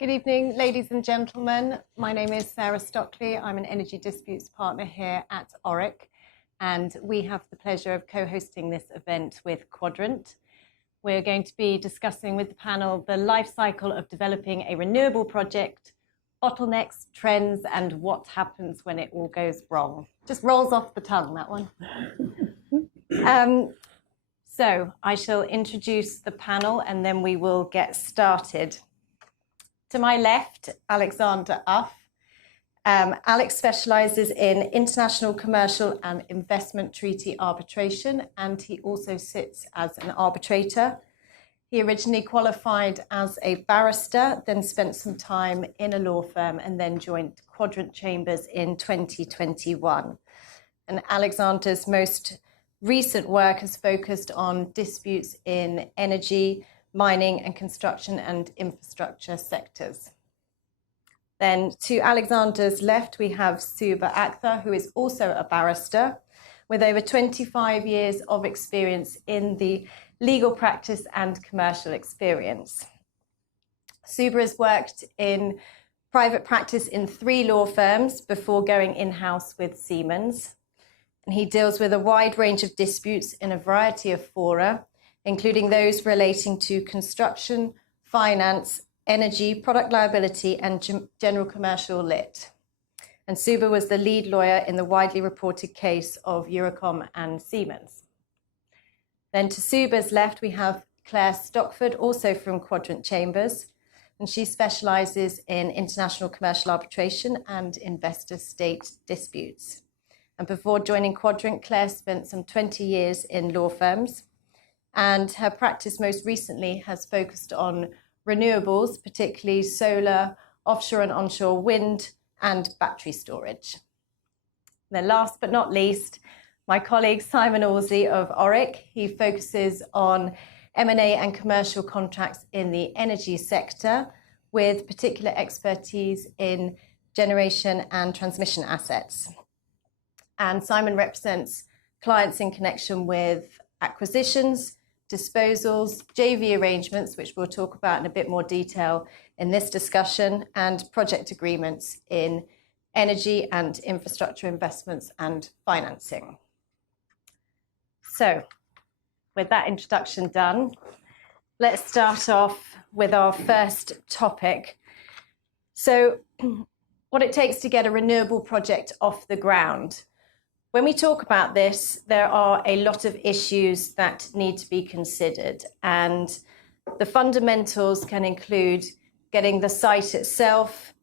Good evening, ladies and gentlemen. My name is Sarah Stockley. I'm an energy disputes partner here at Orrick, and we have the pleasure of co-hosting this event with Quadrant. We're going to be discussing with the panel the life cycle of developing a renewable project, bottlenecks, trends, and what happens when it all goes wrong. Just rolls off the tongue, that one. So I shall introduce the panel and then we will get started. To my left, Alexander Uff. Alex specialises in international commercial and investment treaty arbitration, and he also sits as an arbitrator. He originally qualified as a barrister, then spent some time in a law firm, and then joined Quadrant Chambers in 2021. And Alexander's most recent work has focused on disputes in energy, mining and construction and infrastructure sectors. Then to Alexander's left, we have Suber Akther, who is also a barrister with over 25 years of experience in the legal practice and commercial experience. Suber has worked in private practice in 3 law firms before going in-house with Siemens. And he deals with a wide range of disputes in a variety of fora, including those relating to construction, finance, energy, product liability, and general commercial lit. And Suber was the lead lawyer in the widely reported case of Eurocom and Siemens. Then to Suber's left, we have Claire Stockford, also from Quadrant Chambers, and she specialises in international commercial arbitration and investor-state disputes. And before joining Quadrant, Claire spent some 20 years in law firms, and her practice most recently has focused on renewables, particularly solar, offshore and onshore wind, and battery storage. Then last but not least, my colleague Simon Alsey of Orrick. He focuses on M&A and commercial contracts in the energy sector, with particular expertise in generation and transmission assets. And Simon represents clients in connection with acquisitions, disposals, JV arrangements, which we'll talk about in a bit more detail in this discussion, and project agreements in energy and infrastructure investments and financing. So, with that introduction done, let's start off with our first topic. So, what it takes to get a renewable project off the ground. When we talk about this, there are a lot of issues that need to be considered, and the fundamentals can include getting the site itself,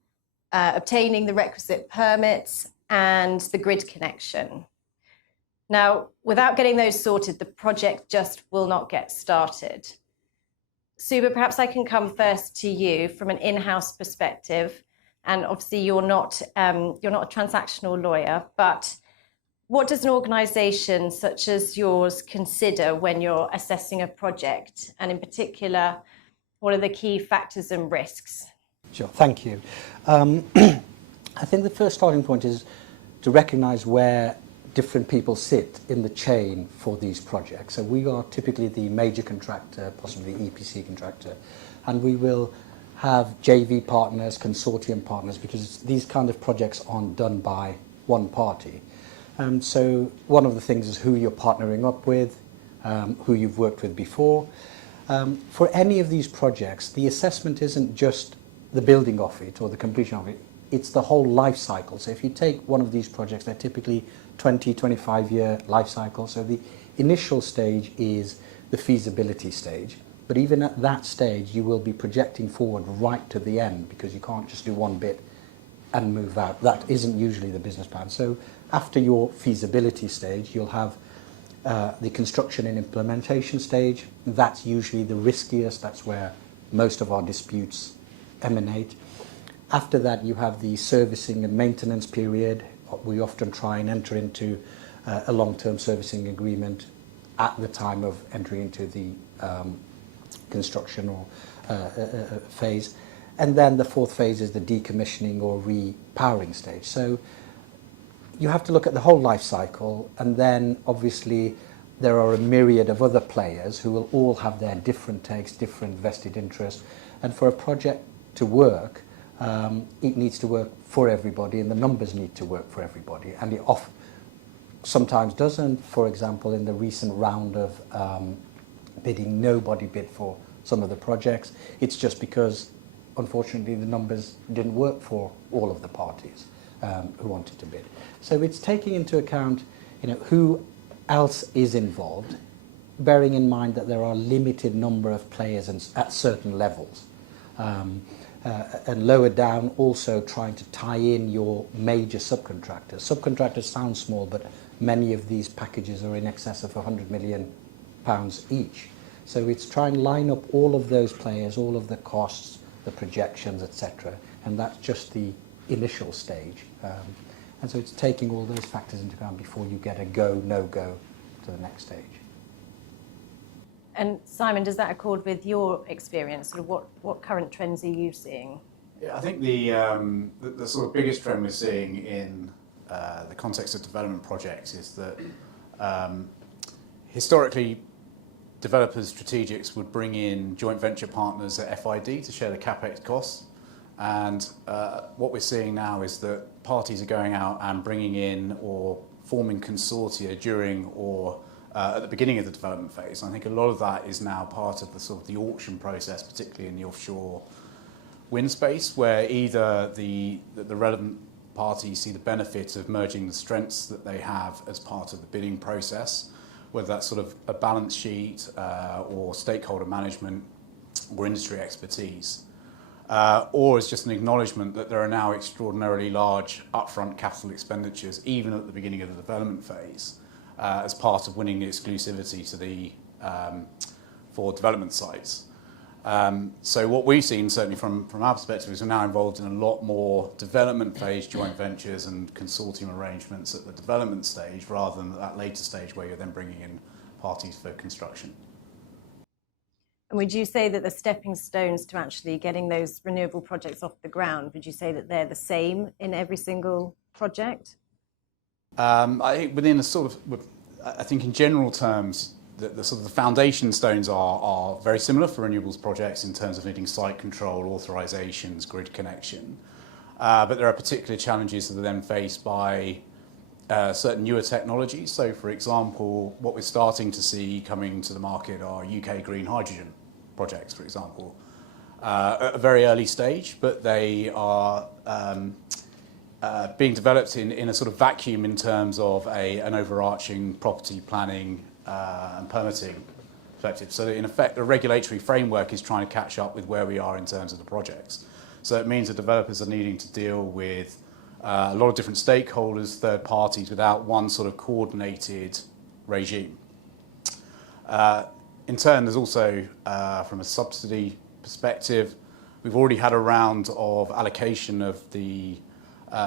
obtaining the requisite permits, and the grid connection. Now, without getting those sorted, the project just will not get started. Suber, perhaps I can come first to you from an in-house perspective, and obviously you're not a transactional lawyer, but what does an organisation such as yours consider when you're assessing a project? And in particular, what are the key factors and risks? Sure, thank you. I think the first starting point is to recognise where different people sit in the chain for these projects. So we are typically the major contractor, possibly the EPC contractor, and we will have JV partners, consortium partners, because these kind of projects aren't done by one party. So one of the things is who you're partnering up with, who you've worked with before. For any of these projects, the assessment isn't just the building of it or the completion of it, it's the whole life cycle. So if you take one of these projects, they're typically 20, 25-year life cycle. So the initial stage is the feasibility stage. But even at that stage, you will be projecting forward right to the end, because you can't just do one bit and move out. That isn't usually the business plan. So after your feasibility stage, you'll have the construction and implementation stage. That's usually the riskiest. That's where most of our disputes emanate. After that, you have the servicing and maintenance period. We often try and enter into a long-term servicing agreement at the time of entering into the construction or phase. And then the fourth phase is the decommissioning or repowering stage. So you have to look at the whole life cycle, and then obviously there are a myriad of other players who will all have their different takes, different vested interests. And for a project to work, it needs to work for everybody, and the numbers need to work for everybody. And it sometimes doesn't. For example, in the recent round of bidding, nobody bid for some of the projects. It's just because, unfortunately, the numbers didn't work for all of the parties who wanted to bid. So it's taking into account, who else is involved, bearing in mind that there are limited number of players at certain levels. And lower down, also trying to tie in your major subcontractors. Subcontractors sound small, but many of these packages are in excess of £100 million each. So it's trying to line up all of those players, all of the costs, the projections, etc. And that's just the initial stage. And so it's taking all those factors into account before you get a go, no-go to the next stage. And Simon, does that accord with your experience? Sort of what current trends are you seeing? Yeah, I think the sort of biggest trend we're seeing in the context of development projects is that historically, developers, strategics would bring in joint venture partners at FID to share the capex costs. And what we're seeing now is that parties are going out and bringing in or forming consortia during or at the beginning of the development phase. I think a lot of that is now part of the sort of the auction process, particularly in the offshore wind space, where either the relevant parties see the benefit of merging the strengths that they have as part of the bidding process, whether that's sort of a balance sheet or stakeholder management or industry expertise, or as just an acknowledgement that there are now extraordinarily large upfront capital expenditures, even at the beginning of the development phase, as part of winning the exclusivity to for development sites. So what we've seen, certainly from our perspective, is we're now involved in a lot more development phase joint ventures and consortium arrangements at the development stage, rather than at that later stage where you're then bringing in parties for construction. And would you say that the stepping stones to actually getting those renewable projects off the ground, would you say that they're the same in every single project? I think within a sort of, I think in general terms, the sort of the foundation stones are very similar for renewables projects in terms of needing site control, authorisations, grid connection. But there are particular challenges that are then faced by certain newer technologies. So, for example, what we're starting to see coming to the market are UK green hydrogen projects, for example, at a very early stage, but they are being developed in a sort of vacuum in terms of an overarching property planning and permitting perspective. So in effect, the regulatory framework is trying to catch up with where we are in terms of the projects. So it means that developers are needing to deal with a lot of different stakeholders, third parties, without one sort of coordinated regime. In turn, there's also, from a subsidy perspective, we've already had a round of allocation of the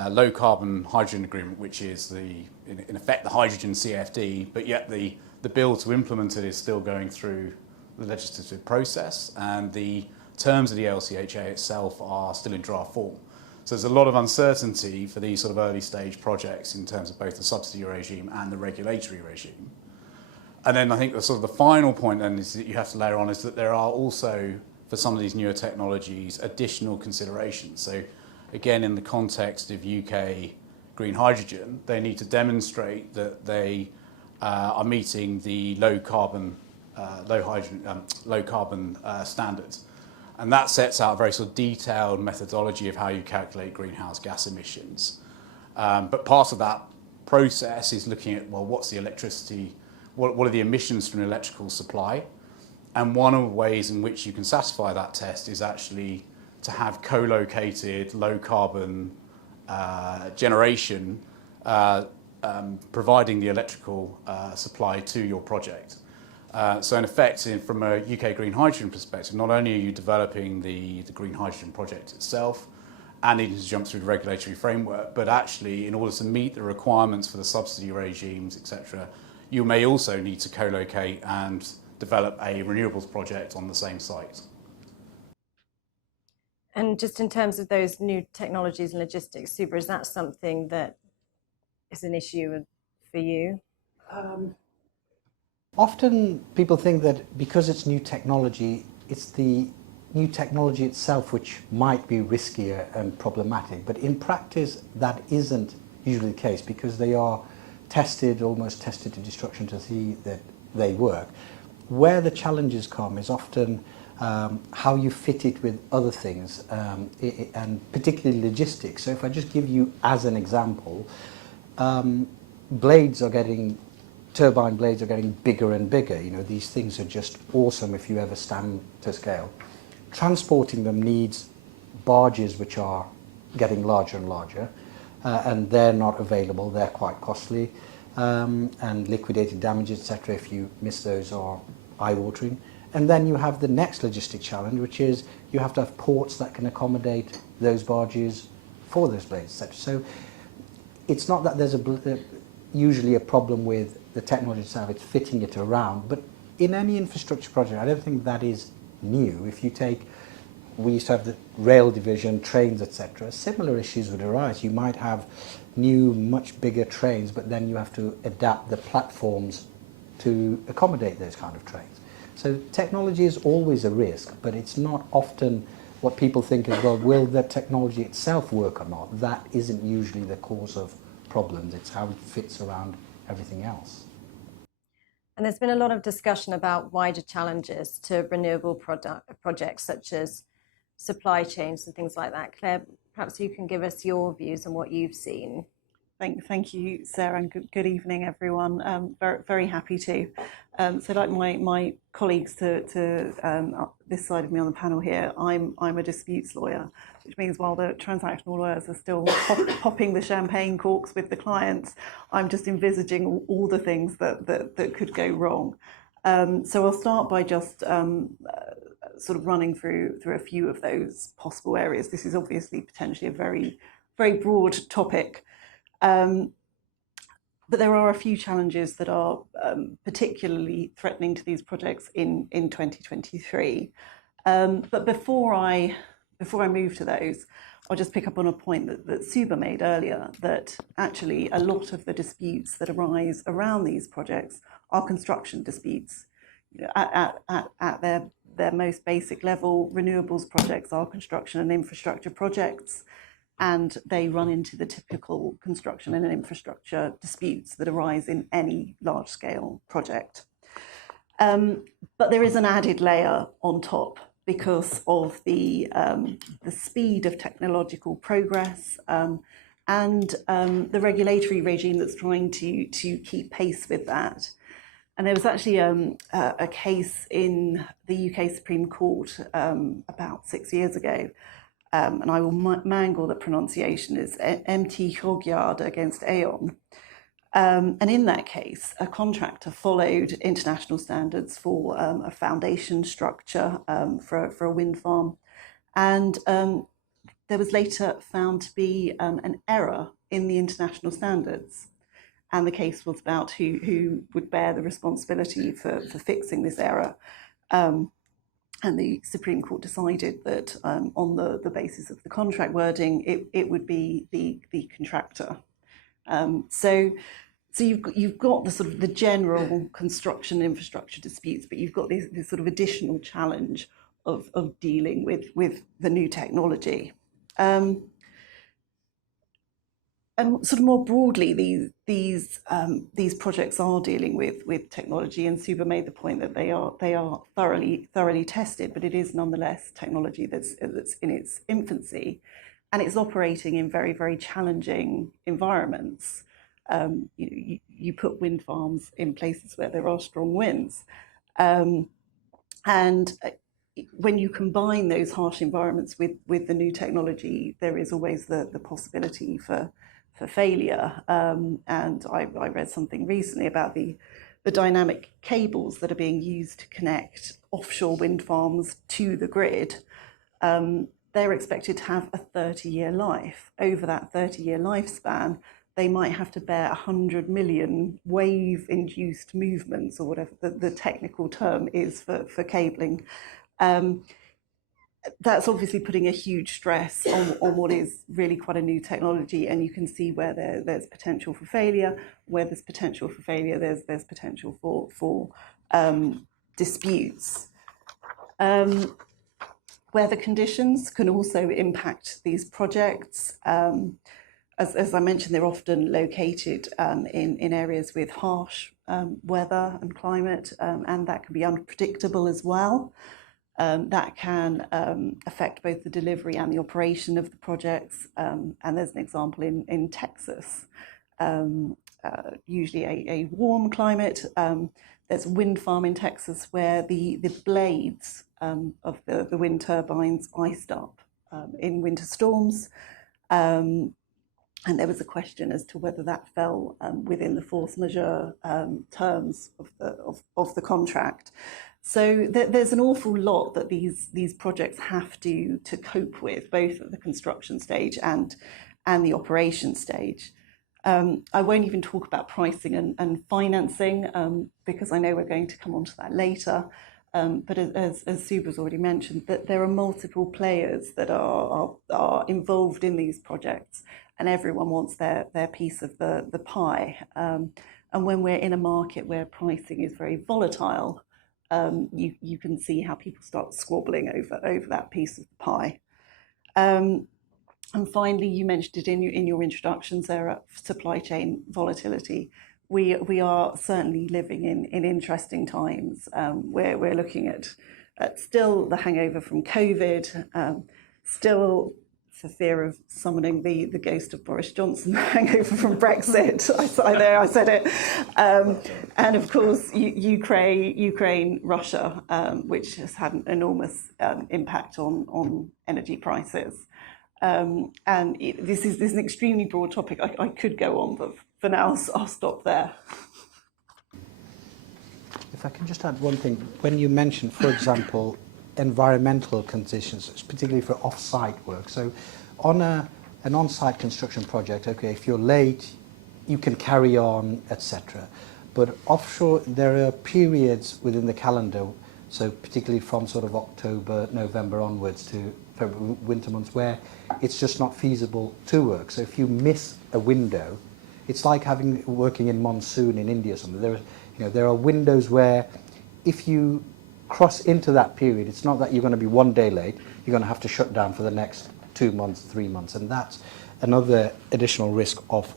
low carbon hydrogen agreement, which is in effect the hydrogen CFD, but yet the bill to implement it is still going through the legislative process, and the terms of the LCHA itself are still in draft form. So there's a lot of uncertainty for these sort of early stage projects in terms of both the subsidy regime and the regulatory regime. And then I think the sort of the final point then is that you have to layer on is that there are also, for some of these newer technologies, additional considerations. So again, in the context of UK green hydrogen, they need to demonstrate that they are meeting the low carbon standards. And that sets out a very sort of detailed methodology of how you calculate greenhouse gas emissions. But part of that process is looking at, well, what's the electricity, what are the emissions from an electrical supply? And one of the ways in which you can satisfy that test is actually to have co-located low carbon generation providing the electrical supply to your project. So in effect, from a UK green hydrogen perspective, not only are you developing the green hydrogen project itself and needing to jump through the regulatory framework, but actually in order to meet the requirements for the subsidy regimes, etc., you may also need to co-locate and develop a renewables project on the same site. And just in terms of those new technologies and logistics, Suber, is that something that is an issue for you? Often people think that because it's new technology, it's the new technology itself which might be riskier and problematic, but in practice that isn't usually the case because they are tested, almost tested to destruction to see that they work. Where the challenges come is often how you fit it with other things, and particularly logistics. So if I just give you as an example, turbine blades are getting bigger and bigger. You know, these things are just awesome if you ever stand to scale. Transporting them needs barges which are getting larger and larger, and they're not available, they're quite costly, and liquidated damages, etc., if you miss those, are eye-watering. And then you have the next logistic challenge, which is you have to have ports that can accommodate those barges for those blades, etc. So it's not that there's usually a problem with the technology itself, it's fitting it around. But in any infrastructure project, I don't think that is new. If you take, we used to have the rail division, trains, etc., similar issues would arise. You might have new, much bigger trains, but then you have to adapt the platforms to accommodate those kind of trains. So technology is always a risk, but it's not often what people think is, well, will the technology itself work or not? That isn't usually the cause of problems. It's how it fits around everything else. And there's been a lot of discussion about wider challenges to renewable projects such as supply chains and things like that. Claire, perhaps you can give us your views on what you've seen. Thank you, Sarah, and good evening, everyone. Very happy to. So, like my colleagues to this side of me on the panel here, I'm a disputes lawyer, which means while the transactional lawyers are still popping the champagne corks with the clients, I'm just envisaging all the things that could go wrong. So I'll start by just sort of running through a few of those possible areas. This is obviously potentially a very broad topic. But there are a few challenges that are particularly threatening to these projects in 2023. But before I move to those, I'll just pick up on a point that Suber made earlier, that actually a lot of the disputes that arise around these projects are construction disputes. You know, at their most basic level, renewables projects are construction and infrastructure projects, and they run into the typical construction and infrastructure disputes that arise in any large-scale project. But there is an added layer on top because of the speed of technological progress and the regulatory regime that's trying to keep pace with that. And there was actually a case in the UK Supreme Court about 6 years ago, and I will mangle the pronunciation, is MT Hogyard against Aon. And in that case, a contractor followed international standards for a foundation structure for a wind farm. And there was later found to be an error in the international standards. And the case was about who would bear the responsibility for fixing this error. And the Supreme Court decided that on the basis of the contract wording, it would be the contractor. So you've got the sort of the general construction infrastructure disputes, but you've got this sort of additional challenge of dealing with the new technology. And sort of more broadly, these projects are dealing with technology, and Suber made the point that they are thoroughly tested, but it is nonetheless technology that's in its infancy, and it's operating in very challenging environments. You put wind farms in places where there are strong winds, and when you combine those harsh environments with the new technology, there is always the possibility for failure. And I read something recently about the dynamic cables that are being used to connect offshore wind farms to the grid. They're expected to have a 30-year life. Over that 30-year lifespan, they might have to bear 100 million wave-induced movements, or whatever the technical term is for cabling. That's obviously putting a huge stress on what is really quite a new technology, and you can see where there's potential for failure. Where there's potential for failure, there's potential for disputes. Weather conditions can also impact these projects. As I mentioned, they're often located in areas with harsh weather and climate, and that can be unpredictable as well. That can affect both the delivery and the operation of the projects. And there's an example in Texas, usually a warm climate. There's a wind farm in Texas where the blades of the wind turbines iced up in winter storms. And there was a question as to whether that fell within the force majeure terms of the contract. So there's an awful lot that these projects have to cope with, both at the construction stage and the operation stage. I won't even talk about pricing and financing because I know we're going to come on to that later. But as Suber's already mentioned, that there are multiple players that are involved in these projects, and everyone wants their piece of the pie. And when we're in a market where pricing is very volatile, you can see how people start squabbling over that piece of the pie. And finally, you mentioned it in your introductions, Sarah, supply chain volatility. We are certainly living in interesting times. We're looking at still the hangover from COVID, still for fear of summoning the ghost of Boris Johnson, the hangover from Brexit. I said it. And of course, Ukraine, Russia, which has had an enormous impact on energy prices. And this is an extremely broad topic. I could go on, but for now, I'll stop there. If I can just add one thing. When you mentioned, for example, environmental conditions, particularly for off-site work. So on an on-site construction project, okay, if you're late, you can carry on, etc. But offshore, there are periods within the calendar, so particularly from sort of October, November onwards to February, winter months, where it's just not feasible to work. So if you miss a window, it's like working in monsoon in India or something. There are windows where if you cross into that period, it's not that you're going to be one day late, you're going to have to shut down for the next 2 months, 3 months. And that's another additional risk of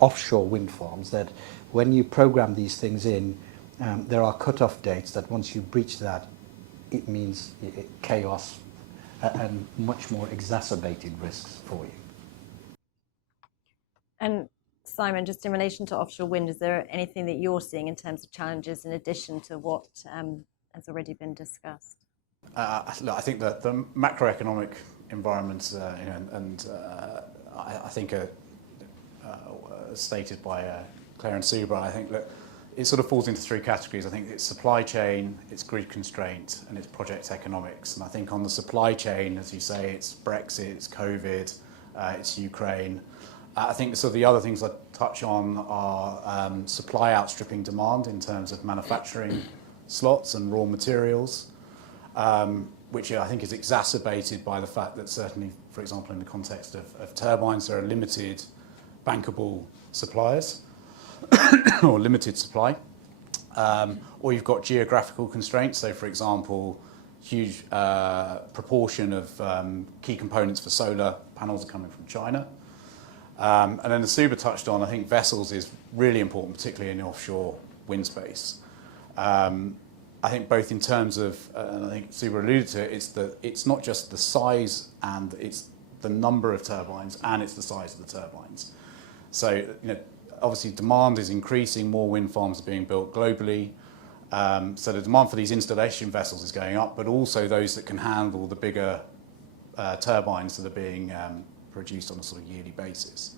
offshore wind farms, that when you program these things in, there are cut-off dates that once you breach that, it means chaos and much more exacerbated risks for you. And Simon, just in relation to offshore wind, is there anything that you're seeing in terms of challenges in addition to what has already been discussed? Look, I think that the macroeconomic environment, I think stated by Claire and Suber, I think that it sort of falls into three categories. I think it's supply chain, it's grid constraint, and it's project economics. And I think on the supply chain, as you say, it's Brexit, it's COVID, it's Ukraine. I think sort of the other things I touch on are supply outstripping demand in terms of manufacturing slots and raw materials, which I think is exacerbated by the fact that certainly, for example, in the context of turbines, there are limited bankable suppliers or limited supply. Or you've got geographical constraints. So, for example, huge proportion of key components for solar panels are coming from China. And then as Suber touched on, I think vessels is really important, particularly in the offshore wind space. I think both in terms of, and I think Suber alluded to it, it's not just the size and it's the number of turbines and it's the size of the turbines. So, obviously demand is increasing, more wind farms are being built globally. So the demand for these installation vessels is going up, but also those that can handle the bigger turbines that are being produced on a sort of yearly basis.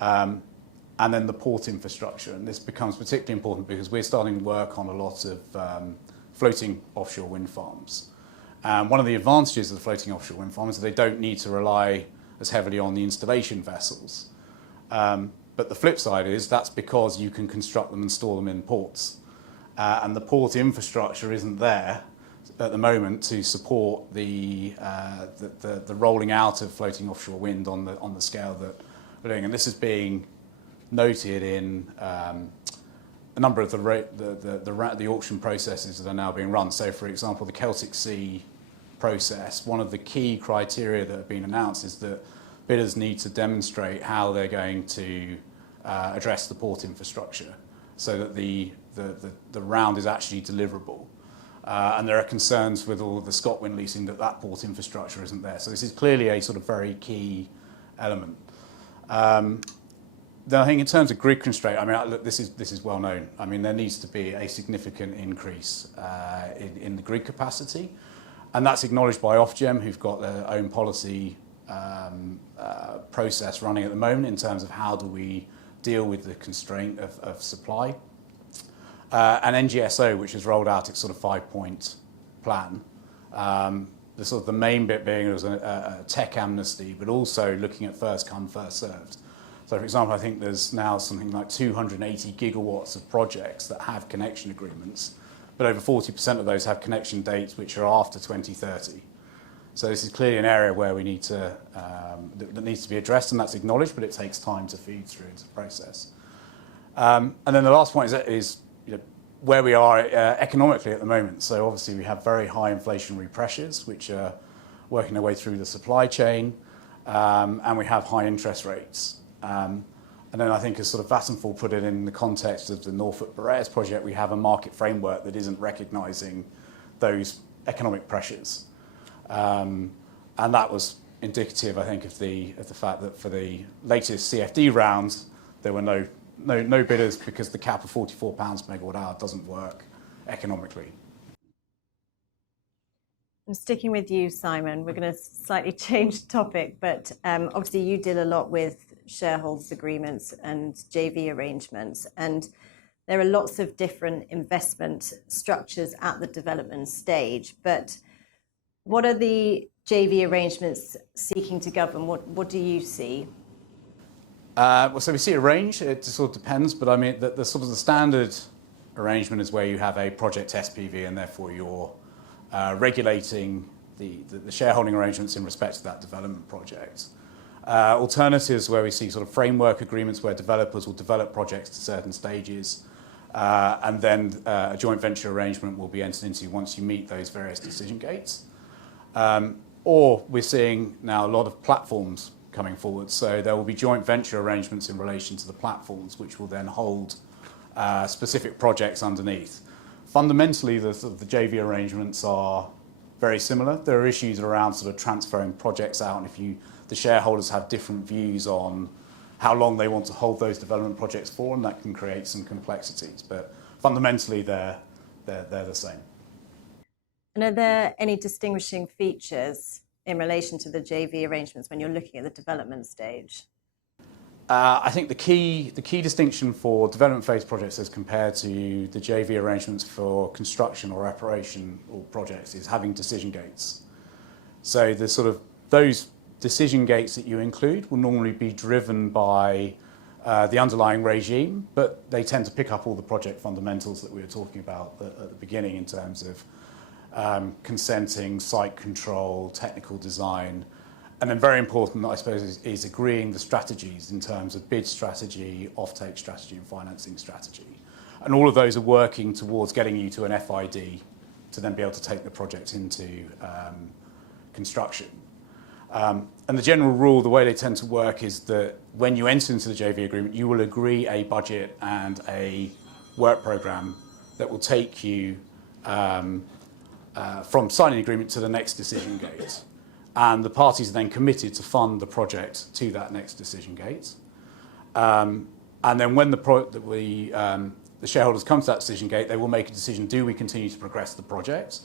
And then the port infrastructure, and this becomes particularly important because we're starting to work on a lot of floating offshore wind farms. One of the advantages of the floating offshore wind farms is they don't need to rely as heavily on the installation vessels. But the flip side is that's because you can construct them and store them in ports. And the port infrastructure isn't there at the moment to support the rolling out of floating offshore wind on the scale that we're doing. And this is being noted in a number of the auction processes that are now being run. So, for example, the Celtic Sea process, one of the key criteria that have been announced is that bidders need to demonstrate how they're going to address the port infrastructure so that the round is actually deliverable. And there are concerns with all the ScotWind leasing that port infrastructure isn't there. So this is clearly a sort of very key element. Then I think in terms of grid constraint, I mean, look, this is well known. I mean, there needs to be a significant increase in the grid capacity, and that's acknowledged by Ofgem, who've got their own policy process running at the moment in terms of how do we deal with the constraint of supply. And NGSO, which has rolled out its sort of 5-point plan. The main bit being it was a tech amnesty, but also looking at first come, first served. So, for example, I think there's now something like 280 gigawatts of projects that have connection agreements, but over 40% of those have connection dates which are after 2030. So this is clearly an area where we need to that needs to be addressed, and that's acknowledged, but it takes time to feed through into the process. And then the last point is where we are economically at the moment. So obviously we have very high inflationary pressures which are working their way through the supply chain, and we have high interest rates. And then I think, as sort of Vattenfall put it in the context of the Norfolk Boreas project, we have a market framework that isn't recognising those economic pressures. And that was indicative, I think, of the fact that for the latest CFD rounds, there were no bidders because the cap of £44 per megawatt hour doesn't work economically. I'm sticking with you, Simon. We're going to slightly change topic, but obviously you deal a lot with shareholders agreements and JV arrangements, and there are lots of different investment structures at the development stage. But what are the JV arrangements seeking to govern? What do you see? So we see a range. It sort of depends, but I mean the sort of the standard arrangement is where you have a project SPV, and therefore you're regulating the shareholding arrangements in respect to that development project. Alternatives where we see sort of framework agreements where developers will develop projects to certain stages, and then a joint venture arrangement will be entered into once you meet those various decision gates. Or we're seeing now a lot of platforms coming forward. So there will be joint venture arrangements in relation to the platforms, which will then hold specific projects underneath. Fundamentally, the JV arrangements are very similar. There are issues around sort of transferring projects out, and if the shareholders have different views on how long they want to hold those development projects for, and that can create some complexities. But fundamentally, they're the same. And are there any distinguishing features in relation to the JV arrangements when you're looking at the development stage? I think the key distinction for development phase projects as compared to the JV arrangements for construction or operation or projects is having decision gates. So those decision gates that you include will normally be driven by the underlying regime, but they tend to pick up all the project fundamentals that we were talking about at the beginning in terms of consenting, site control, technical design. And then very important, I suppose, is agreeing the strategies in terms of bid strategy, offtake strategy, and financing strategy. And all of those are working towards getting you to an FID to then be able to take the project into construction. And the general rule, the way they tend to work is that when you enter into the JV agreement, you will agree a budget and a work programme that will take you from signing the agreement to the next decision gate. And the parties are then committed to fund the project to that next decision gate. And then when the shareholders come to that decision gate, they will make a decision, do we continue to progress the project?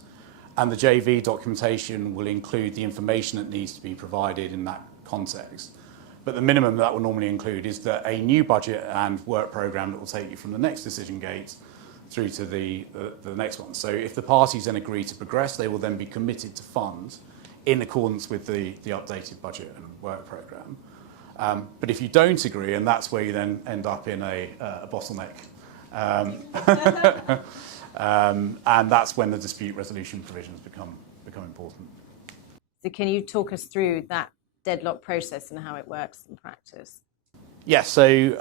And the JV documentation will include the information that needs to be provided in that context. But the minimum that will normally include is that a new budget and work programme that will take you from the next decision gate through to the next one. So if the parties then agree to progress, they will then be committed to fund in accordance with the updated budget and work programme. But if you don't agree, and that's where you then end up in a bottleneck, and that's when the dispute resolution provisions become important. So can you talk us through that deadlock process and how it works in practice? Yes, so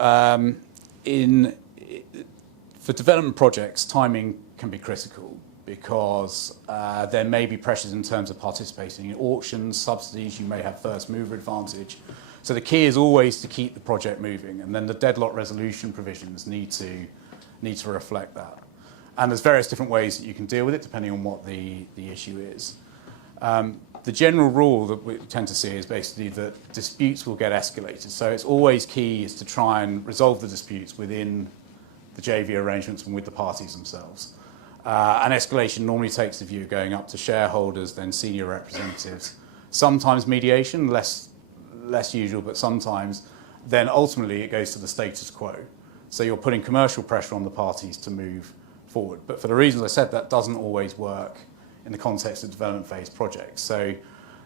for development projects, timing can be critical. because there may be pressures in terms of participating in auctions, subsidies, you may have first mover advantage. So the key is always to keep the project moving, and then the deadlock resolution provisions need to reflect that. And there's various different ways that you can deal with it depending on what the issue is. The general rule that we tend to see is basically that disputes will get escalated. So it's always key is to try and resolve the disputes within the JV arrangements and with the parties themselves. And escalation normally takes the view going up to shareholders, then senior representatives. Sometimes mediation, less usual, but sometimes then ultimately it goes to the status quo. So you're putting commercial pressure on the parties to move forward. But for the reasons I said, that doesn't always work in the context of development phase projects. So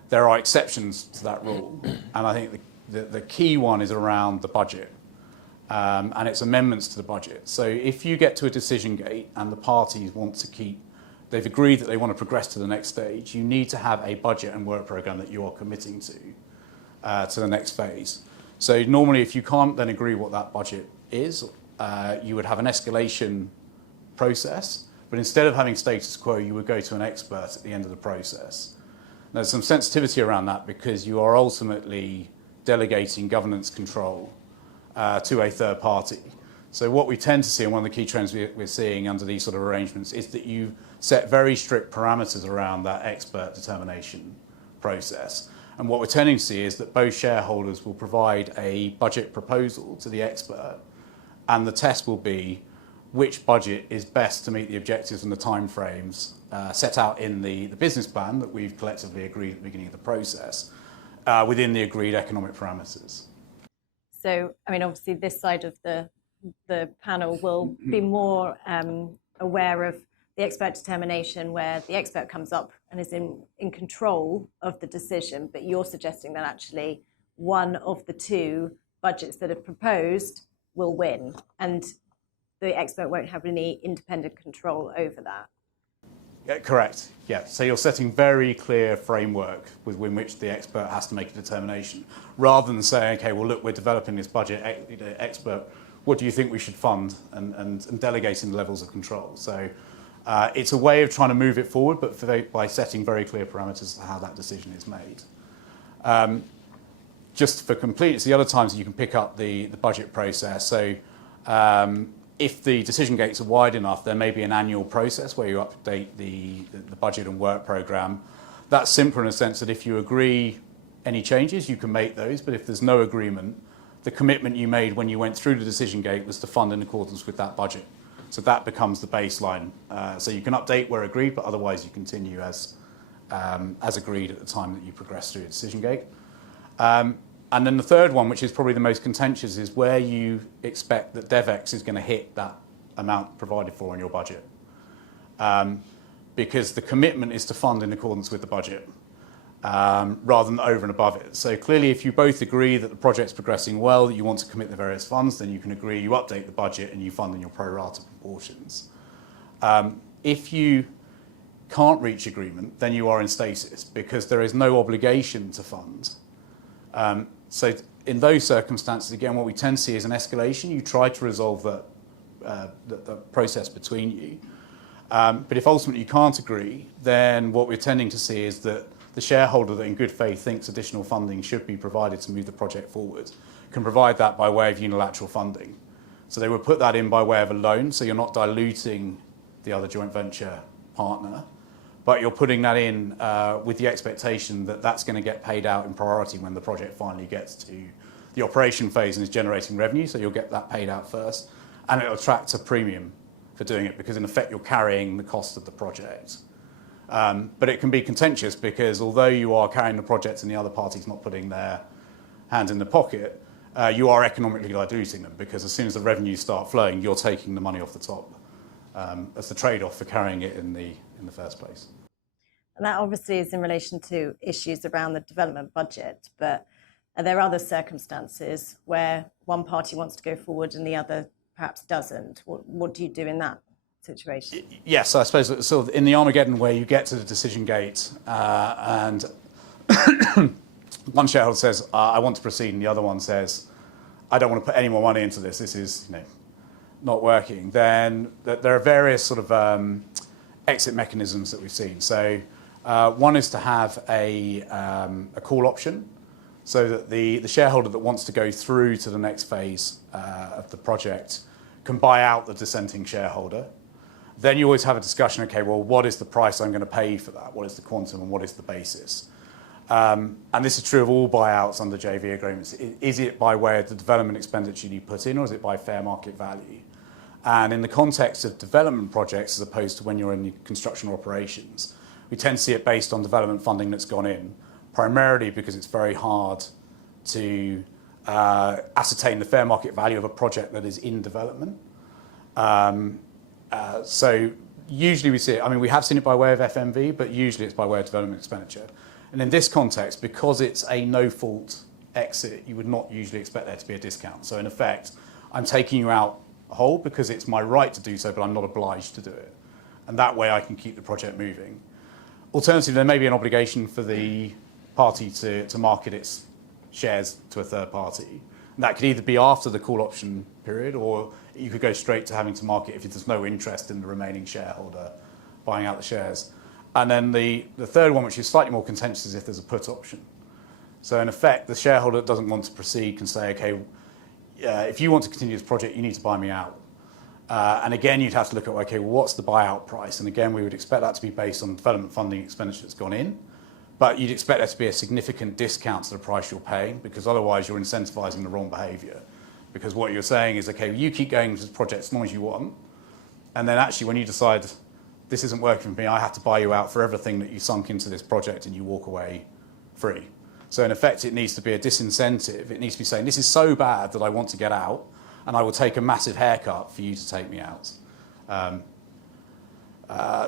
there are exceptions to that rule. And I think the key one is around the budget and its amendments to the budget. So if you get to a decision gate and the parties want to they've agreed that they want to progress to the next stage, you need to have a budget and work programme that you are committing to the next phase. So normally if you can't then agree what that budget is, you would have an escalation process. But instead of having status quo, you would go to an expert at the end of the process. There's some sensitivity around that because you are ultimately delegating governance control to a third party. So what we tend to see, and one of the key trends we're seeing under these sort of arrangements, is that you set very strict parameters around that expert determination process. And what we're tending to see is that both shareholders will provide a budget proposal to the expert, and the test will be which budget is best to meet the objectives and the timeframes set out in the business plan that we've collectively agreed at the beginning of the process within the agreed economic parameters. So, I mean, obviously this side of the panel will be more aware of the expert determination where the expert comes up and is in control of the decision, but you're suggesting that actually one of the two budgets that are proposed will win, and the expert won't have any independent control over that. Yeah, correct. Yeah. So you're setting very clear framework within which the expert has to make a determination, rather than saying, okay, well, look, we're developing this budget, expert, what do you think we should fund, and delegating the levels of control. So it's a way of trying to move it forward, but by setting very clear parameters to how that decision is made. Just for completeness, the other times you can pick up the budget process. So if the decision gates are wide enough, there may be an annual process where you update the budget and work programme. That's simpler in a sense that if you agree any changes, you can make those, but if there's no agreement, the commitment you made when you went through the decision gate was to fund in accordance with that budget. So that becomes the baseline. So you can update where agreed, but otherwise you continue as agreed at the time that you progress through a decision gate. And then the third one, which is probably the most contentious, is where you expect that DevEx is going to hit that amount provided for in your budget. Because the commitment is to fund in accordance with the budget, rather than over and above it. So clearly, if you both agree that the project's progressing well, that you want to commit the various funds, then you can agree, you update the budget and you fund in your pro rata proportions. If you can't reach agreement, then you are in stasis because there is no obligation to fund. So in those circumstances, again, what we tend to see is an escalation. You try to resolve the process between you. But if ultimately you can't agree, then what we're tending to see is that the shareholder that in good faith thinks additional funding should be provided to move the project forward can provide that by way of unilateral funding. So they would put that in by way of a loan, so you're not diluting the other joint venture partner, but you're putting that in with the expectation that that's going to get paid out in priority when the project finally gets to the operation phase and is generating revenue, so you'll get that paid out first, and it'll attract a premium for doing it because in effect you're carrying the cost of the project. But it can be contentious because although you are carrying the project and the other party's not putting their hand in the pocket, you are economically diluting them because as soon as the revenues start flowing, you're taking the money off the top as the trade-off for carrying it in the first place. And that obviously is in relation to issues around the development budget, but are there other circumstances where one party wants to go forward and the other perhaps doesn't? What do you do in that situation? Yes, I suppose sort of in the Armageddon where you get to the decision gate and one shareholder says, I want to proceed, and the other one says, I don't want to put any more money into this. This is not working. Then there are various sort of exit mechanisms that we've seen. So one is to have a call option, so that the shareholder that wants to go through to the next phase of the project can buy out the dissenting shareholder. Then you always have a discussion, okay, well, what is the price I'm going to pay for that? What is the quantum and what is the basis? And this is true of all buyouts under JV agreements. Is it by way of the development expenditure you put in, or is it by fair market value? And in the context of development projects, as opposed to when you're in the construction operations, we tend to see it based on development funding that's gone in, primarily because it's very hard to ascertain the fair market value of a project that is in development. So usually we see it, I mean, we have seen it by way of FMV, but usually it's by way of development expenditure. And in this context, because it's a no-fault exit, you would not usually expect there to be a discount. So in effect, I'm taking you out whole because it's my right to do so, but I'm not obliged to do it. And that way I can keep the project moving. Alternatively, there may be an obligation for the party to market its shares to a third party. And that could either be after the call option period, or you could go straight to having to market if there's no interest in the remaining shareholder buying out the shares. And then the third one, which is slightly more contentious, is if there's a put option. So in effect, the shareholder that doesn't want to proceed can say, okay, if you want to continue this project, you need to buy me out. And again, you'd have to look at, okay, well, what's the buyout price? And again, we would expect that to be based on development funding expenditure that's gone in. But you'd expect there to be a significant discount to the price you're paying, because otherwise you're incentivizing the wrong behavior. Because what you're saying is, okay, well, you keep going with this project as long as you want. And then actually when you decide this isn't working for me, I have to buy you out for everything that you sunk into this project, and you walk away free. So in effect, it needs to be a disincentive. It needs to be saying, this is so bad that I want to get out, and I will take a massive haircut for you to take me out.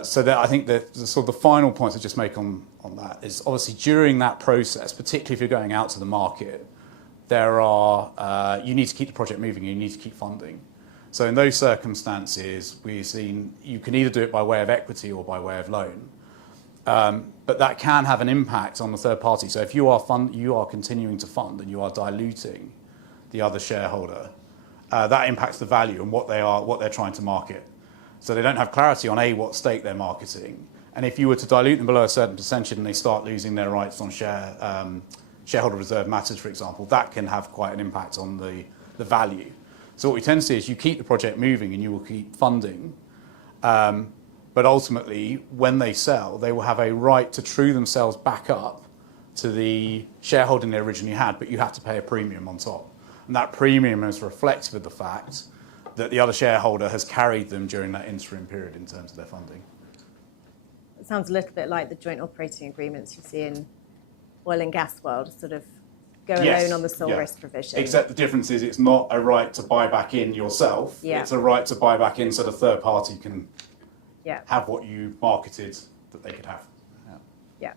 So that I think that the sort of the final point to just make on that is, obviously during that process, particularly if you're going out to the market, there are you need to keep the project moving, you need to keep funding. So in those circumstances, we've seen you can either do it by way of equity or by way of loan. But that can have an impact on the third party. So if you are continuing to fund and you are diluting the other shareholder, that impacts the value and what they're trying to market. So they don't have clarity on what stake they're marketing. And if you were to dilute them below a certain percentage and they start losing their rights on shareholder reserve matters, for example, that can have quite an impact on the value. So what we tend to see is you keep the project moving and you will keep funding. But ultimately, when they sell, they will have a right to true themselves back up to the shareholding they originally had, but you have to pay a premium on top. And that premium is reflective of the fact that the other shareholder has carried them during that interim period in terms of their funding. It sounds a little bit like the joint operating agreements you see in oil and gas world, sort of go alone on the sole risk provision. Except the difference is it's not a right to buy back in yourself. Yeah. It's a right to buy back in so the third party can Yeah. have what you marketed that they could have. Yeah.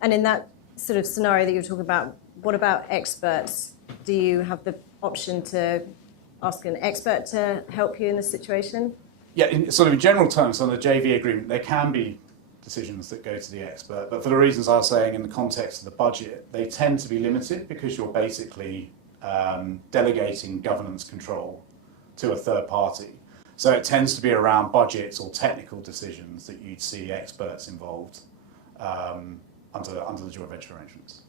And in that sort of scenario that you're talking about, what about experts? Do you have the option to ask an expert to help you in this situation? Yeah, in general terms, on the JV agreement, there can be decisions that go to the expert, but for the reasons I was saying in the context of the budget, they tend to be limited because you're basically delegating governance control to a third party. So it tends to be around budgets or technical decisions that you'd see experts involved under the joint venture arrangements.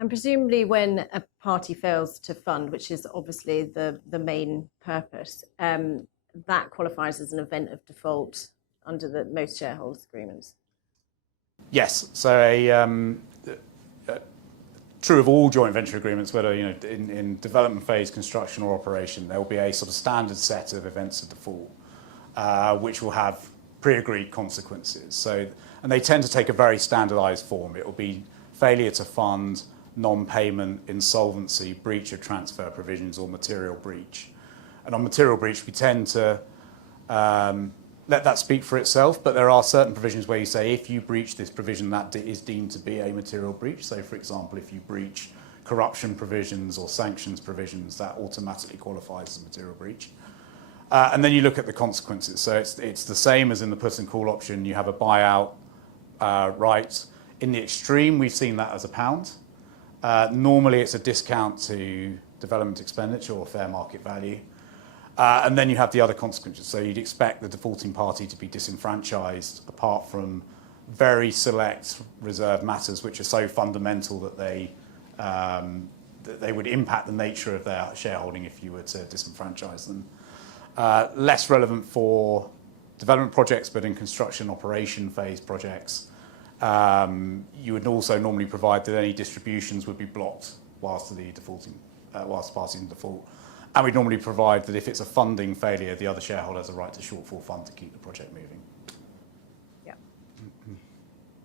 And presumably when a party fails to fund, which is obviously the main purpose, that qualifies as an event of default under the most shareholders agreements. Yes, so true of all joint venture agreements, whether in development phase, construction or operation, there will be a sort of standard set of events of default, which will have pre-agreed consequences. So, and they tend to take a very standardised form. It will be failure to fund, non-payment, insolvency, breach of transfer provisions, or material breach. And on material breach, we tend to let that speak for itself, but there are certain provisions where you say if you breach this provision, that is deemed to be a material breach. So, for example, if you breach corruption provisions or sanctions provisions, that automatically qualifies as a material breach. And then you look at the consequences. So it's the same as in the put and call option. You have a buyout right. In the extreme, we've seen that as £1. Normally, it's a discount to development expenditure or fair market value. And then you have the other consequences. So you'd expect the defaulting party to be disenfranchised apart from very select reserved matters which are so fundamental that they would impact the nature of their shareholding if you were to disenfranchise them. Less relevant for development projects, but in construction operation phase projects, you would also normally provide that any distributions would be blocked whilst the party in default. And we'd normally provide that if it's a funding failure, the other shareholder has a right to shortfall fund to keep the project moving. Yeah.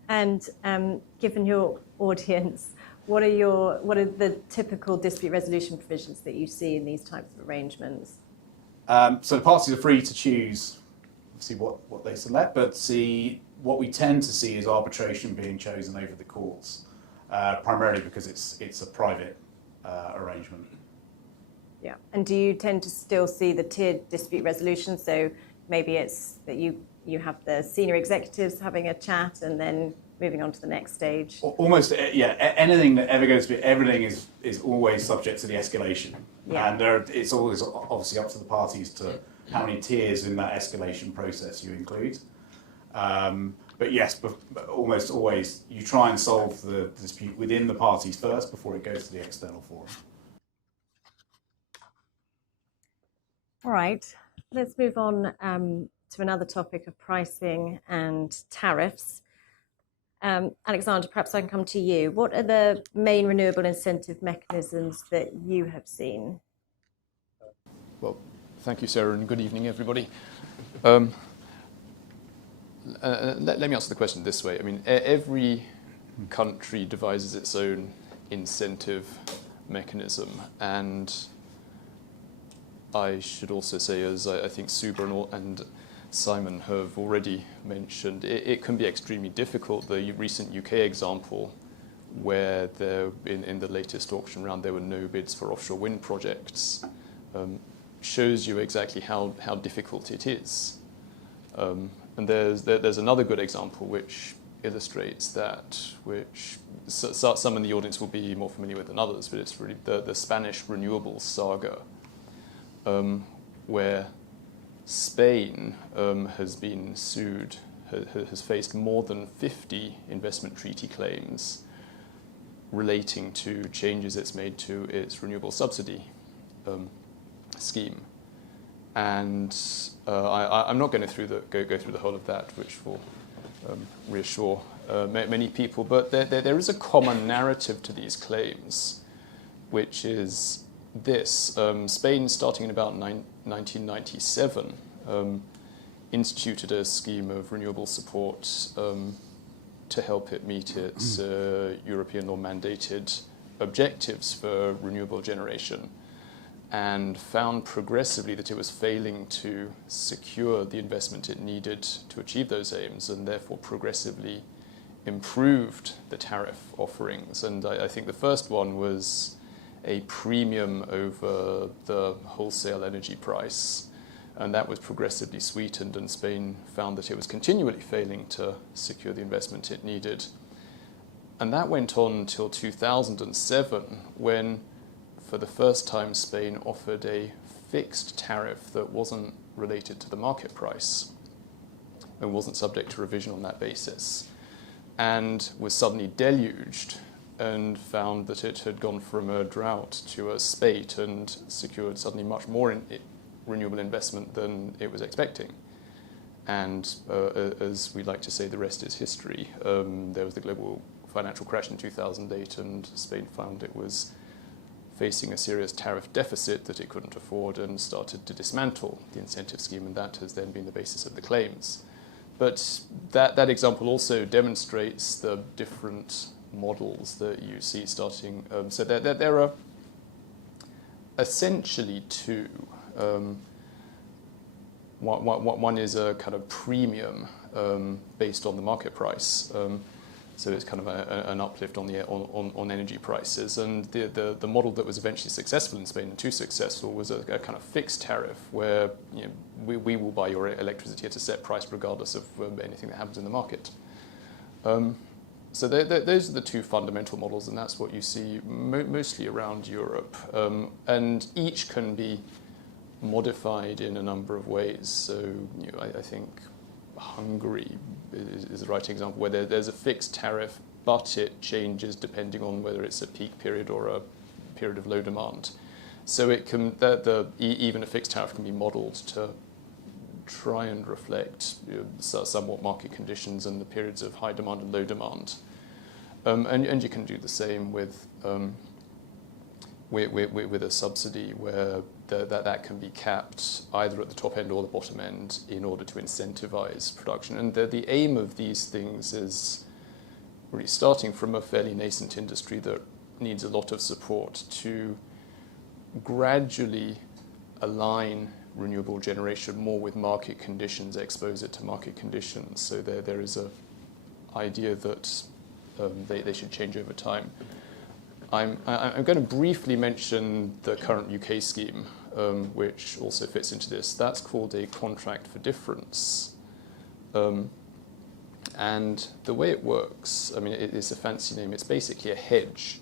And given your audience, what are the typical dispute resolution provisions that you see in these types of arrangements? So the parties are free to choose, obviously, what they select, but what we tend to see is arbitration being chosen over the courts, primarily because it's a private arrangement. Yeah, and do you tend to still see the tiered dispute resolution? So maybe it's that you have the senior executives having a chat and then moving on to the next stage. Almost, yeah. Anything that ever goes to everything is always subject to the escalation, Yeah. and it's always obviously up to the parties to how many tiers in that escalation process you include. But yes, but almost always you try and solve the dispute within the parties first before it goes to the external forum. All right, let's move on to another topic of pricing and tariffs. Alexander, perhaps I can come to you. What are the main renewable incentive mechanisms that you have seen? Well, thank you, Sarah, and good evening, everybody. Let me answer the question this way. I mean, every country devises its own incentive mechanism, and I should also say, as I think Suber and Simon have already mentioned, it can be extremely difficult. The recent UK example, where in the latest auction round there were no bids for offshore wind projects, shows you exactly how difficult it is. And there's another good example which illustrates that, which some in the audience will be more familiar with than others, but it's really the Spanish renewable saga, where Spain has been sued, has faced more than 50 investment treaty claims relating to changes it's made to its renewable subsidy scheme. And I'm not going to go through the whole of that, which will reassure many people, but there is a common narrative to these claims, which is this. Spain, starting in about 1997, instituted a scheme of renewable support to help it meet its European law mandated objectives for renewable generation, and found progressively that it was failing to secure the investment it needed to achieve those aims, and therefore progressively improved the tariff offerings. And I think the first one was a premium over the wholesale energy price, and that was progressively sweetened, and Spain found that it was continually failing to secure the investment it needed. And that went on until 2007, when for the first time Spain offered a fixed tariff that wasn't related to the market price and wasn't subject to revision on that basis, and was suddenly deluged and found that it had gone from a drought to a spate and secured suddenly much more renewable investment than it was expecting. And as we like to say, the rest is history. There was the global financial crash in 2008, and Spain found it was facing a serious tariff deficit that it couldn't afford, and started to dismantle the incentive scheme, and that has then been the basis of the claims. But that example also demonstrates the different models that you see starting. So there are essentially two. One is a kind of premium based on the market price. So it's kind of an uplift on energy prices. And the model that was eventually successful in Spain, and too successful, was a kind of fixed tariff where we will buy your electricity at a set price regardless of anything that happens in the market. So those are the two fundamental models, and that's what you see mostly around Europe. And each can be modified in a number of ways. So I think Hungary is the right example, where there's a fixed tariff, but it changes depending on whether it's a peak period or a period of low demand. So it can even a fixed tariff can be modelled to try and reflect somewhat market conditions and the periods of high demand and low demand. And you can do the same with a subsidy where that can be capped either at the top end or the bottom end in order to incentivize production. And the aim of these things is really starting from a fairly nascent industry that needs a lot of support to gradually align renewable generation more with market conditions, expose it to market conditions. So there is a idea that they should change over time. I'm going to briefly mention the current UK scheme, which also fits into this. That's called a contract for difference. And the way it works, I mean, it's a fancy name. It's basically a hedge,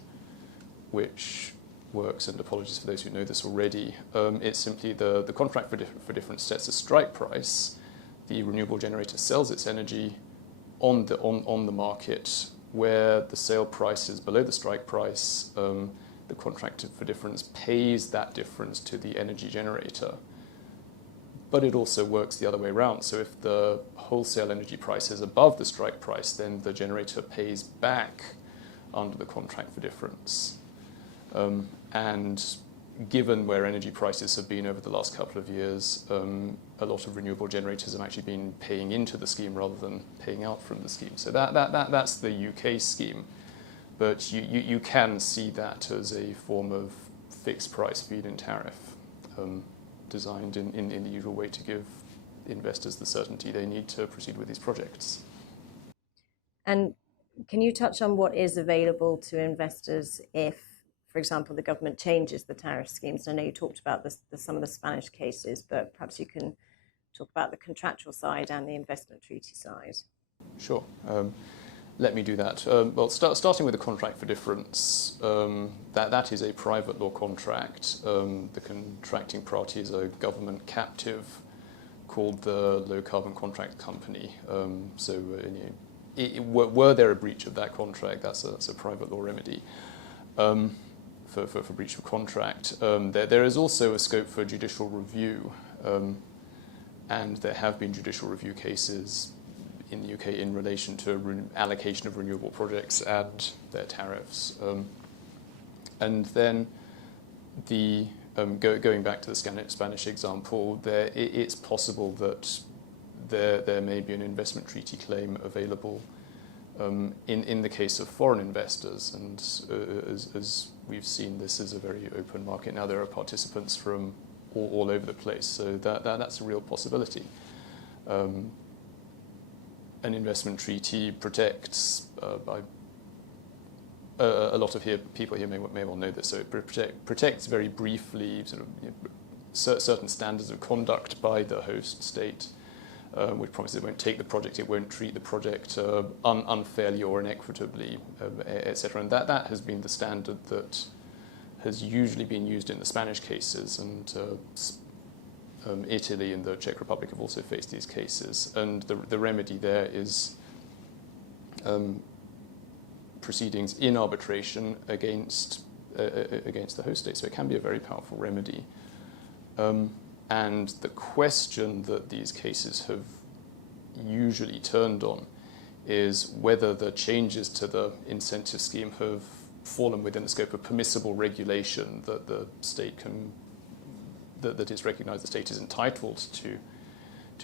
which works, and apologies for those who know this already. It's simply the contract for difference sets a strike price. The renewable generator sells its energy on the market, where the sale price is below the strike price. The contract for difference pays that difference to the energy generator. But it also works the other way around. So if the wholesale energy price is above the strike price, then the generator pays back under the contract for difference. And given where energy prices have been over the last couple of years, a lot of renewable generators have actually been paying into the scheme rather than paying out from the scheme. So that's the UK scheme. But you can see that as a form of fixed price feed-in tariff, designed in the usual way to give investors the certainty they need to proceed with these projects. And can you touch on what is available to investors if, for example, the government changes the tariff schemes? I know you talked about some of the Spanish cases, but perhaps you can talk about the contractual side and the investment treaty side. Sure. Let me do that. Well, starting with the contract for difference, that is a private law contract. The contracting party is a government captive called the Low Carbon Contract Company. Were there a breach of that contract, that's a private law remedy. For breach of contract. There is also a scope for judicial review, and there have been judicial review cases in the UK in relation to allocation of renewable projects and their tariffs. And then going back to the Spanish example, it's possible that there may be an investment treaty claim available in the case of foreign investors, and as we've seen, this is a very open market. Now there are participants from all over the place, so that's a real possibility. An investment treaty protects, a lot of people here may well know this, so it protects very briefly certain standards of conduct by the host state, which promises it won't take the project, it won't treat the project unfairly or inequitably, etc. And that has been the standard that has usually been used in the Spanish cases, and Italy and the Czech Republic have also faced these cases. And the remedy there is proceedings in arbitration against the host state. So it can be a very powerful remedy. And the question that these cases have usually turned on is whether the changes to the incentive scheme have fallen within the scope of permissible regulation that the state can, that is recognised the state is entitled to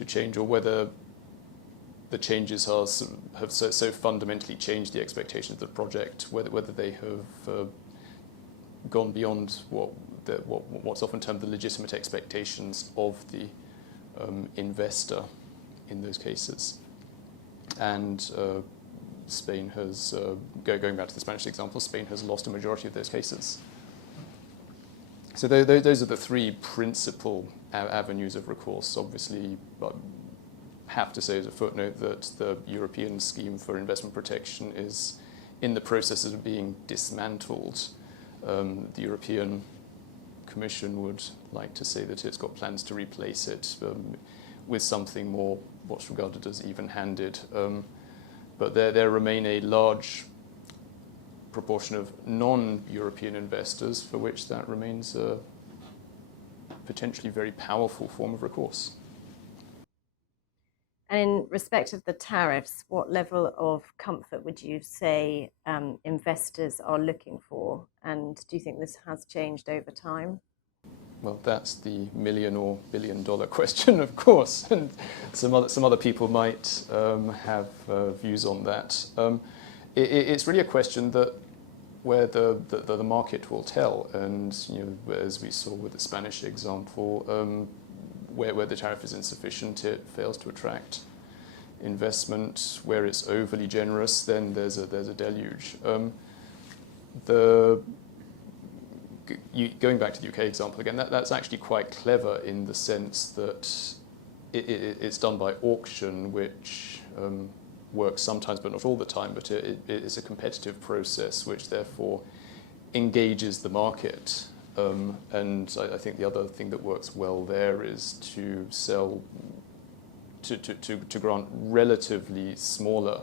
change, or whether the changes have so fundamentally changed the expectations of the project, whether they have gone beyond what's often termed the legitimate expectations of the investor in those cases. And Spain has, going back to the Spanish example, Spain has lost a majority of those cases. So those are the three principal avenues of recourse. Obviously, I have to say as a footnote that the European scheme for investment protection is in the process of being dismantled. The European Commission would like to say that it's got plans to replace it with something more what's regarded as even-handed. But there remain a large proportion of non-European investors for which that remains a potentially very powerful form of recourse. And in respect of the tariffs, what level of comfort would you say investors are looking for? And do you think this has changed over time? Well, that's the million or billion dollar question, of course, and some other people might have views on that. It's really a question that where the market will tell, and as we saw with the Spanish example, where the tariff is insufficient, it fails to attract investment. Where it's overly generous, then there's a deluge. Going back to the UK example again, that's actually quite clever in the sense that it's done by auction, which works sometimes but not all the time, but it is a competitive process which therefore engages the market. And I think the other thing that works well there is to sell, to grant relatively smaller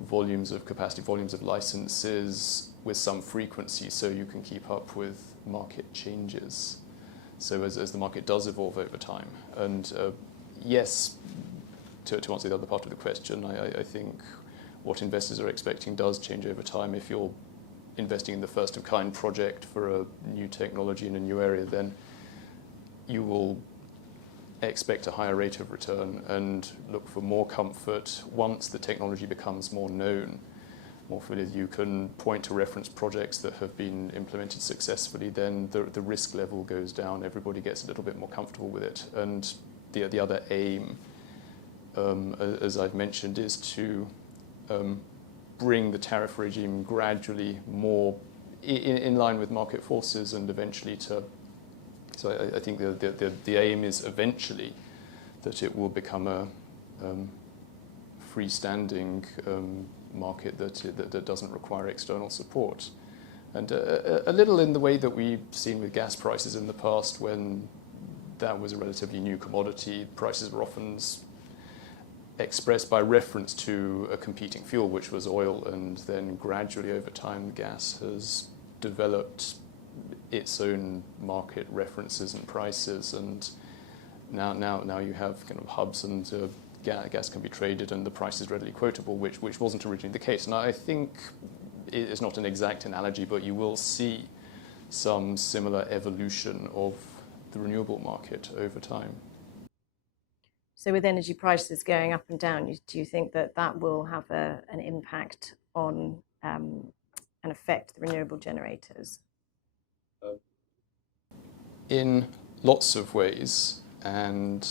volumes of capacity, volumes of licenses with some frequency, so you can keep up with market changes. So as the market does evolve over time. And yes, to answer the other part of the question, I think what investors are expecting does change over time. If you're investing in the first-of-kind project for a new technology in a new area, then you will expect a higher rate of return and look for more comfort once the technology becomes more known. More familiar, you can point to reference projects that have been implemented successfully, then the risk level goes down, everybody gets a little bit more comfortable with it. And the other aim, as I've mentioned, is to bring the tariff regime gradually more in line with market forces, and eventually to. So I think the aim is eventually that it will become a freestanding market that doesn't require external support, and a little in the way that we've seen with gas prices in the past, when that was a relatively new commodity. Prices were often expressed by reference to a competing fuel, which was oil, and then gradually over time gas has developed its own market references and prices, and now you have kind of hubs, and gas can be traded and the price is readily quotable, which wasn't originally the case. And I think it's not an exact analogy, but you will see some similar evolution of the renewable market over time. So with energy prices going up and down, do you think that will have an impact on and affect the renewable generators? In lots of ways, and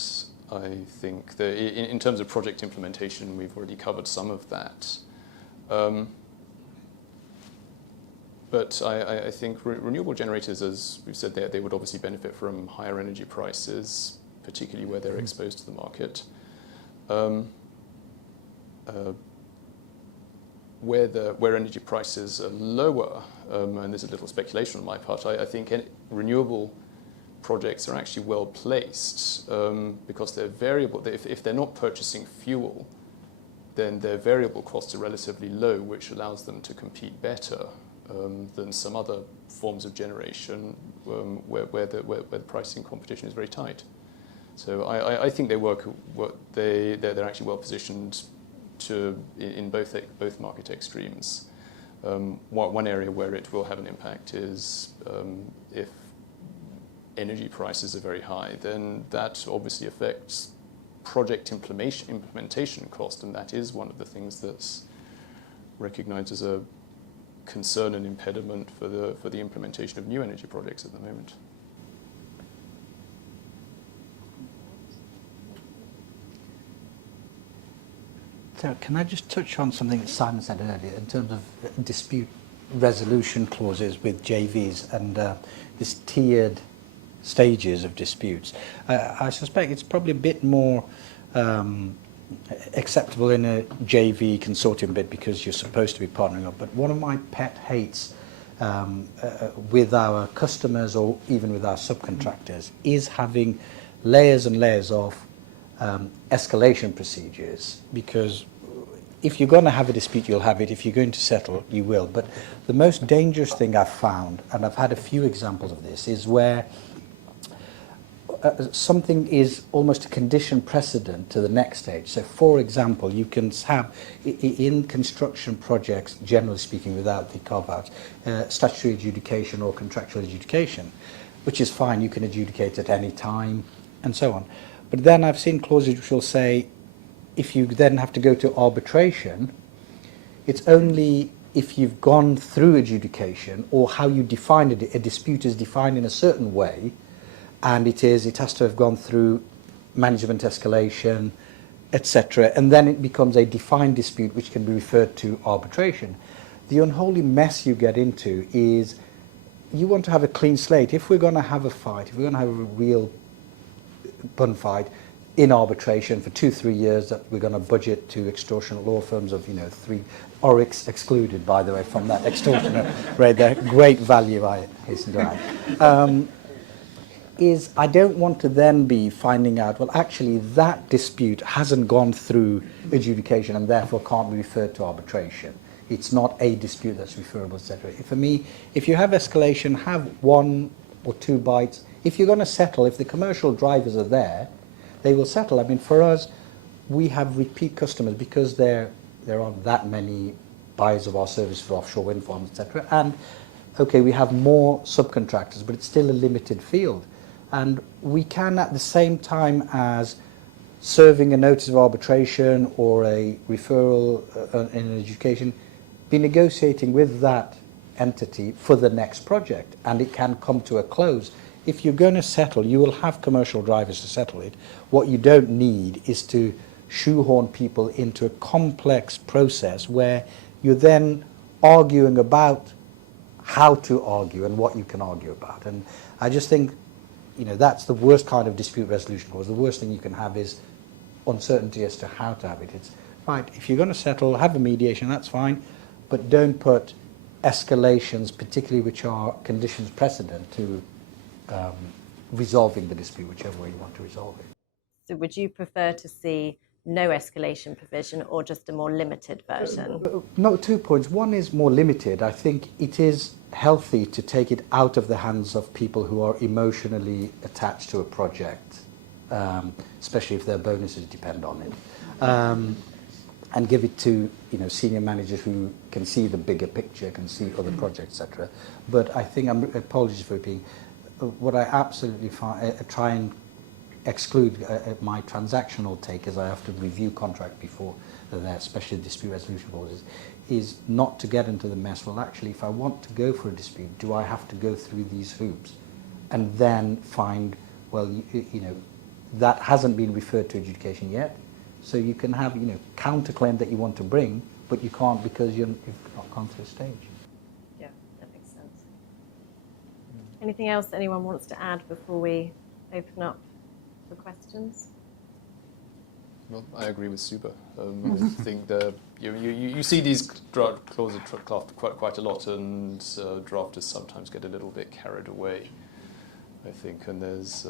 I think that in terms of project implementation, we've already covered some of that. But I think renewable generators, as we've said, they would obviously benefit from higher energy prices, particularly where they're exposed to the market. Where energy prices are lower, and there's a little speculation on my part, I think renewable projects are actually well placed because they're variable. If they're not purchasing fuel, then their variable costs are relatively low, which allows them to compete better than some other forms of generation where the pricing competition is very tight. So I think they're actually well positioned in both market extremes. One area where it will have an impact is if energy prices are very high, then that obviously affects project implementation cost, and that is one of the things that's recognized as a concern and impediment for the implementation of new energy projects at the moment. So can I just touch on something that Simon said earlier in terms of dispute resolution clauses with JVs and this tiered stages of disputes? I suspect it's probably a bit more acceptable in a JV consortium bid because you're supposed to be partnering up. But one of my pet hates with our customers or even with our subcontractors is having layers and layers of escalation procedures, because if you're going to have a dispute, you'll have it. If you're going to settle, you will. But the most dangerous thing I've found, and I've had a few examples of this, is where something is almost a condition precedent to the next stage. So, for example, you can have, in construction projects, generally speaking, without the carve-outs, statutory adjudication or contractual adjudication, which is fine. You can adjudicate at any time, and so on. But then I've seen clauses which will say, if you then have to go to arbitration, it's only if you've gone through adjudication or how you define it. A dispute is defined in a certain way, and it has to have gone through management escalation, etc. And then it becomes a defined dispute which can be referred to arbitration. The unholy mess you get into is you want to have a clean slate. If we're going to have a fight, if we're going to have a real bun fight in arbitration for 2-3 years that we're going to budget to extortionate law firms of, 3, Orrick's excluded, by the way, from that extortionate rate there, great value, I hasten to add. Is I don't want to then be finding out, well, actually that dispute hasn't gone through adjudication and therefore can't be referred to arbitration. It's not a dispute that's referable, etc. For me, if you have escalation, have 1 or 2 bites. If you're going to settle, if the commercial drivers are there, they will settle. I mean, for us, we have repeat customers because there aren't that many buyers of our service for offshore wind farms, etc. And, okay, we have more subcontractors, but it's still a limited field. And we can, at the same time as serving a notice of arbitration or a referral in an adjudication, be negotiating with that entity for the next project, and it can come to a close. If you're going to settle, you will have commercial drivers to settle it. What you don't need is to shoehorn people into a complex process where you're then arguing about how to argue and what you can argue about. And I just think, that's the worst kind of dispute resolution clause. The worst thing you can have is uncertainty as to how to have it. It's right, if you're going to settle, have a mediation, that's fine, but don't put escalations, particularly which are conditions precedent to resolving the dispute, whichever way you want to resolve it. So would you prefer to see no escalation provision or just a more limited version? No, 2 points. One is more limited. I think it is healthy to take it out of the hands of people who are emotionally attached to a project, especially if their bonuses depend on it, and give it to senior managers who can see the bigger picture, can see other projects, etc. But I think, apologies for being, what I absolutely try and exclude my transactional take, as I have to review contract before there, especially dispute resolution clauses, is not to get into the mess. Well, actually, if I want to go for a dispute, do I have to go through these hoops and then find, well, that hasn't been referred to adjudication yet, so you can have counterclaim that you want to bring, but you can't because you've not gone through a stage. Yeah, that makes sense. Anything else anyone wants to add before we open up for questions? Well, I agree with Suber. I think you see these clauses quite a lot, and drafters sometimes get a little bit carried away, I think. And there's,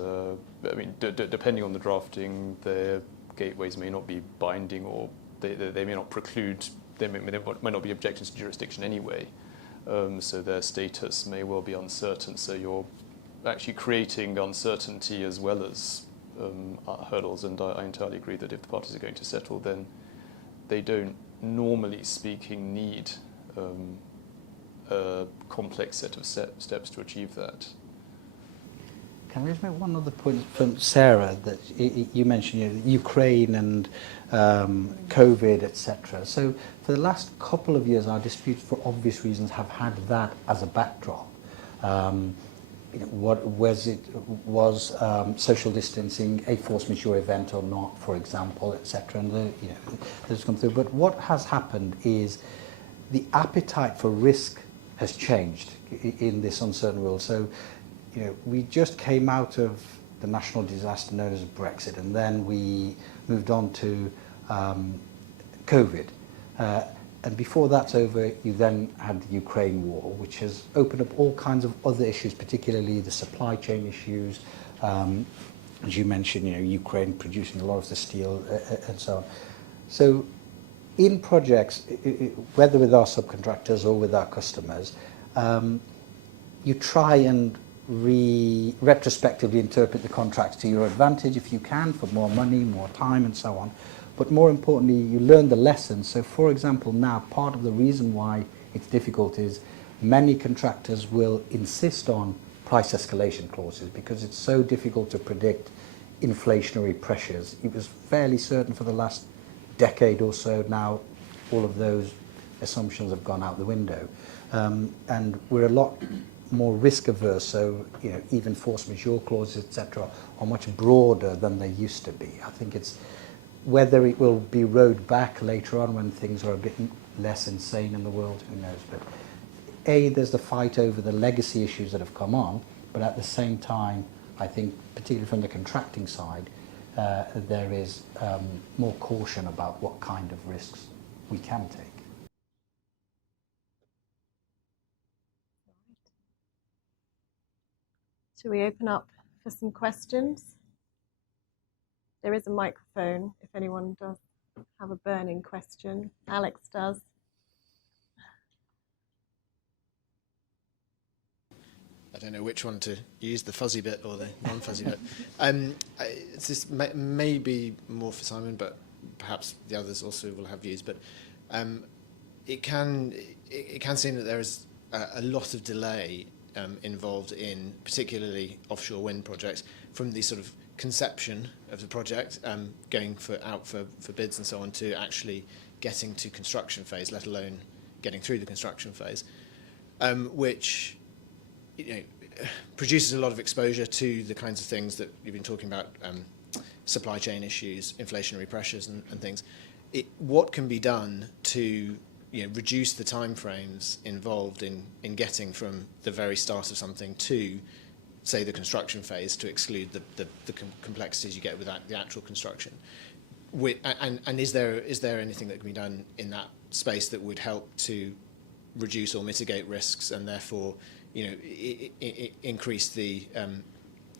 depending on the drafting, their gateways may not be binding, or they may not preclude. There might not be objections to jurisdiction anyway. So their status may well be uncertain. So you're actually creating uncertainty as well as hurdles, and I entirely agree that if the parties are going to settle, then they don't, normally speaking, need a complex set of steps to achieve that. Can I just make one other point from Sarah, that you mentioned Ukraine and COVID, etc. So for the last couple of years, our disputes, for obvious reasons, have had that as a backdrop. What was it? Was social distancing a force majeure event or not, for example, etc. And those come through. But what has happened is the appetite for risk has changed in this uncertain world. So, we just came out of the national disaster known as Brexit, and then we moved on to COVID. And before that's over, you then had the Ukraine war, which has opened up all kinds of other issues, particularly the supply chain issues. As you mentioned, Ukraine producing a lot of the steel and so on. So in projects, whether with our subcontractors or with our customers, you try and retrospectively interpret the contracts to your advantage if you can, for more money, more time and so on. But more importantly, you learn the lessons. So for example, now part of the reason why it's difficult is many contractors will insist on price escalation clauses because it's so difficult to predict inflationary pressures. It was fairly certain for the last decade or so. Now all of those assumptions have gone out the window. And we're a lot more risk averse, so even force majeure clauses, etc., are much broader than they used to be. I think it's whether it will be rowed back later on when things are a bit less insane in the world, who knows. But there's the fight over the legacy issues that have come on, but at the same time, I think, particularly from the contracting side, there is more caution about what kind of risks we can take. Shall we open up for some questions? There is a microphone if anyone does have a burning question. Alex does. I don't know which one to use, the fuzzy bit or the non-fuzzy bit. This may be more for Simon, but perhaps the others also will have views. But it can seem that there is a lot of delay involved in particularly offshore wind projects from the sort of conception of the project, going out for bids and so on, to actually getting to construction phase, let alone getting through the construction phase, which produces a lot of exposure to the kinds of things that you've been talking about, supply chain issues, inflationary pressures and things. What can be done to reduce the timeframes involved in getting from the very start of something to, say, the construction phase, to exclude the complexities you get with the actual construction? And is there anything that can be done in that space that would help to reduce or mitigate risks and therefore increase the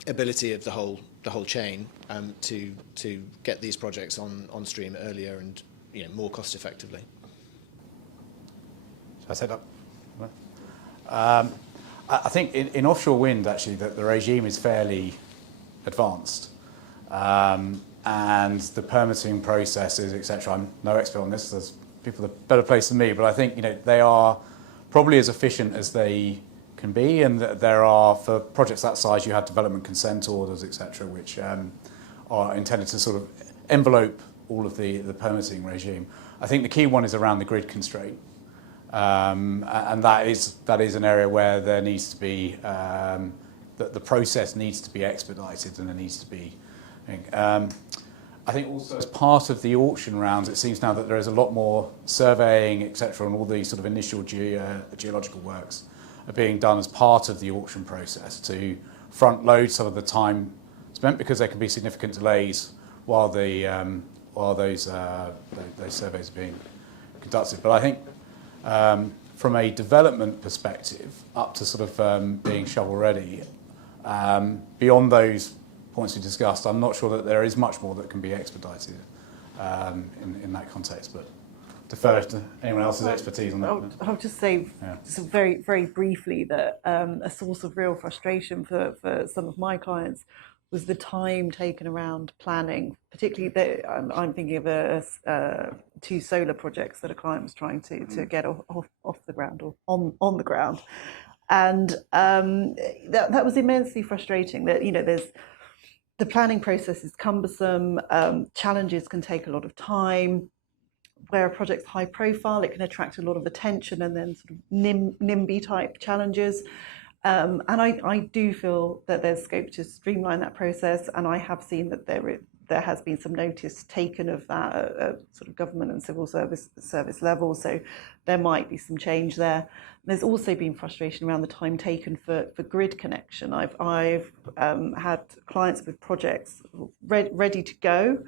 ability of the whole chain to get these projects on stream earlier and more cost effectively? Shall I set up? I think in offshore wind, actually, the regime is fairly advanced. And the permitting processes, etc. I'm no expert on this. There's people that are better placed than me, but I think they are probably as efficient as they can be. And there are, for projects that size, you have development consent orders, etc., which are intended to sort of envelope all of the permitting regime. I think the key one is around the grid constraint. And that is an area where there needs to be the process needs to be expedited, and there needs to be. I think also as part of the auction rounds, it seems now that there is a lot more surveying, etc., and all the sort of initial geological works are being done as part of the auction process to front load some of the time spent, because there can be significant delays while those surveys are being conducted. But I think from a development perspective, up to sort of being shovel ready, beyond those points we discussed, I'm not sure that there is much more that can be expedited in that context, but defer to anyone else's expertise on that. I'll just say, just very, very briefly, that a source of real frustration for some of my clients was the time taken around planning. Particularly, I'm thinking of 2 solar projects that a client was trying to get off the ground, or on the ground, and that was immensely frustrating. That there's the planning process is cumbersome. Challenges can take a lot of time. Where a project's high profile, it can attract a lot of attention, and then sort of NIMBY type challenges. And I do feel that there's scope to streamline that process, and I have seen that there has been some notice taken of that at sort of government and civil service level, so there might be some change there. There's also been frustration around the time taken for grid connection. I've had clients with projects ready to go,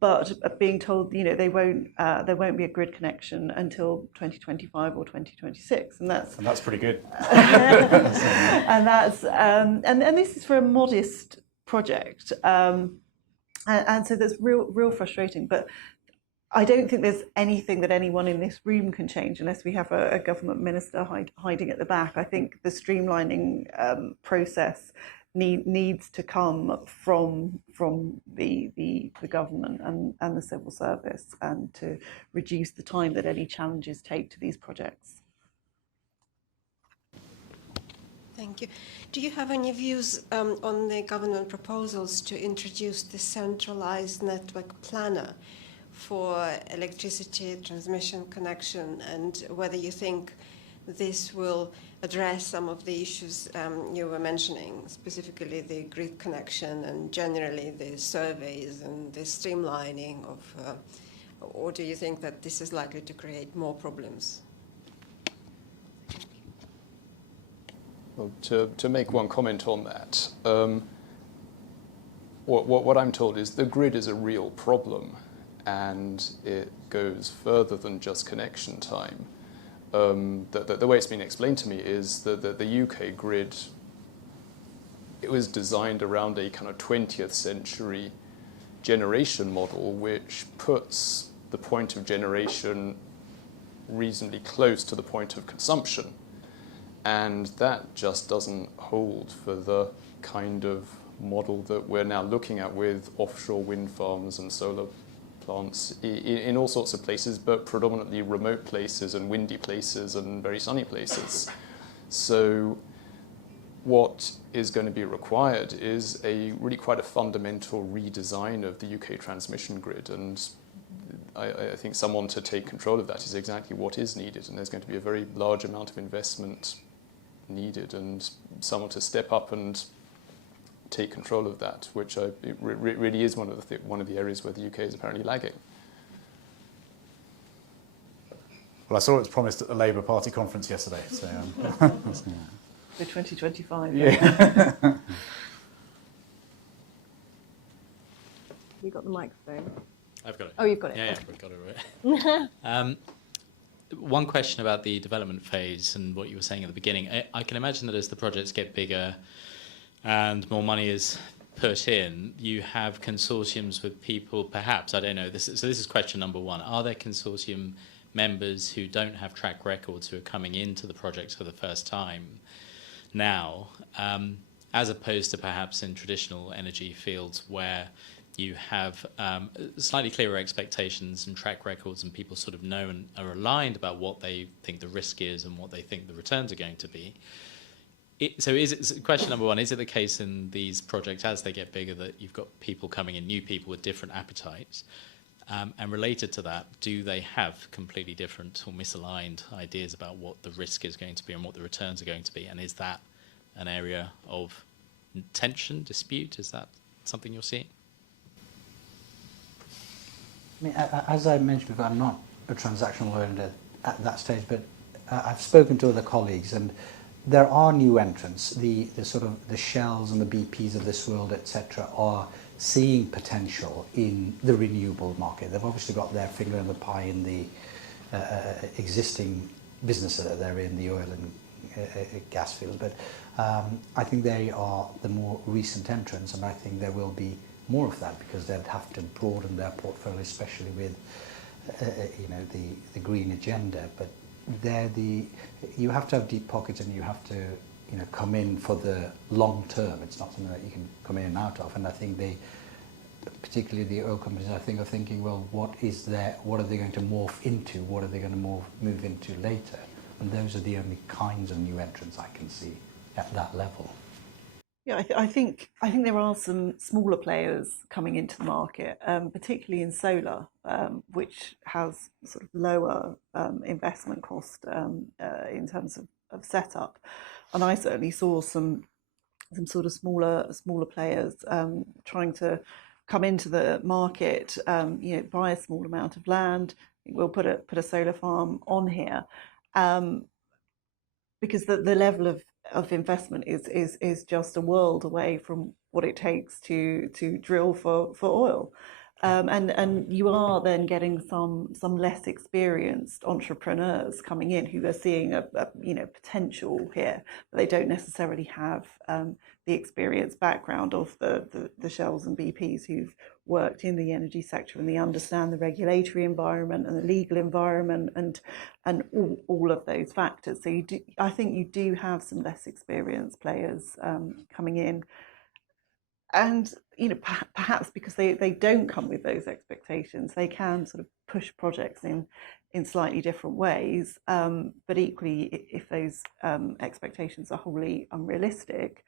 but being told, there won't be a grid connection until 2025 or 2026, and that's pretty good. and that's and this is for a modest project, and so that's real frustrating. But I don't think there's anything that anyone in this room can change unless we have a government minister hiding at the back. I think the streamlining process needs to come from the government and the civil service, and to reduce the time that any challenges take to these projects. Thank you. Do you have any views on the government proposals to introduce the centralized network planner for electricity transmission connection, and whether you think this will address some of the issues you were mentioning, specifically the grid connection and generally the surveys and the streamlining of, or do you think that this is likely to create more problems? Well, to make one comment on that, what I'm told is the grid is a real problem, and it goes further than just connection time. The way it's been explained to me is that the UK grid, it was designed around a kind of 20th century generation model, which puts the point of generation reasonably close to the point of consumption. And that just doesn't hold for the kind of model that we're now looking at with offshore wind farms and solar plants in all sorts of places, but predominantly remote places and windy places and very sunny places. So what is going to be required is really quite a fundamental redesign of the UK transmission grid, and I think someone to take control of that is exactly what is needed, and there's going to be a very large amount of investment needed, and someone to step up and take control of that, which really is one of the areas where the UK is apparently lagging. Well, I saw it was promised at the Labour Party conference yesterday. So, For 2025. yeah. You got the microphone. I've got it. Oh, you've got it. Yeah, we've got it right. One question about the development phase and what you were saying at the beginning. I can imagine that as the projects get bigger and more money is put in, you have consortiums with people, perhaps, I don't know, so this is question number one. Are there consortium members who don't have track records who are coming into the projects for the first time now, as opposed to perhaps in traditional energy fields where you have slightly clearer expectations and track records, and people sort of know and are aligned about what they think the risk is and what they think the returns are going to be? So question number one, is it the case in these projects as they get bigger that you've got people coming in, new people with different appetites? And related to that, do they have completely different or misaligned ideas about what the risk is going to be and what the returns are going to be? And is that an area of tension, dispute? Is that something you're seeing? I mean, as I mentioned before, I'm not a transactional lawyer at that stage, but I've spoken to other colleagues, and there are new entrants. The sort of the Shells and the BPs of this world, etc., are seeing potential in the renewable market. They've obviously got their finger in the pie in the existing business that they're in, the oil and gas field. But I think they are the more recent entrants, and I think there will be more of that because they'd have to broaden their portfolio, especially with the green agenda. But you have to have deep pockets, and you have to come in for the long term. It's not something that you can come in and out of. And I think particularly the oil companies, I think are thinking, well, what are they going to morph into? What are they going to move into later? And those are the only kinds of new entrants I can see at that level. Yeah, I think there are some smaller players coming into the market, particularly in solar, which has sort of lower investment cost in terms of setup. And I certainly saw some sort of smaller players trying to come into the market, buy a small amount of land. We'll put a solar farm on here, because the level of investment is just a world away from what it takes to drill for oil. And you are then getting some less experienced entrepreneurs coming in who are seeing a potential here, but they don't necessarily have the experience background of the Shells and BPs who've worked in the energy sector, and they understand the regulatory environment and the legal environment and all of those factors. So I think you do have some less experienced players coming in. And perhaps because they don't come with those expectations, they can sort of push projects in slightly different ways. But equally, if those expectations are wholly unrealistic,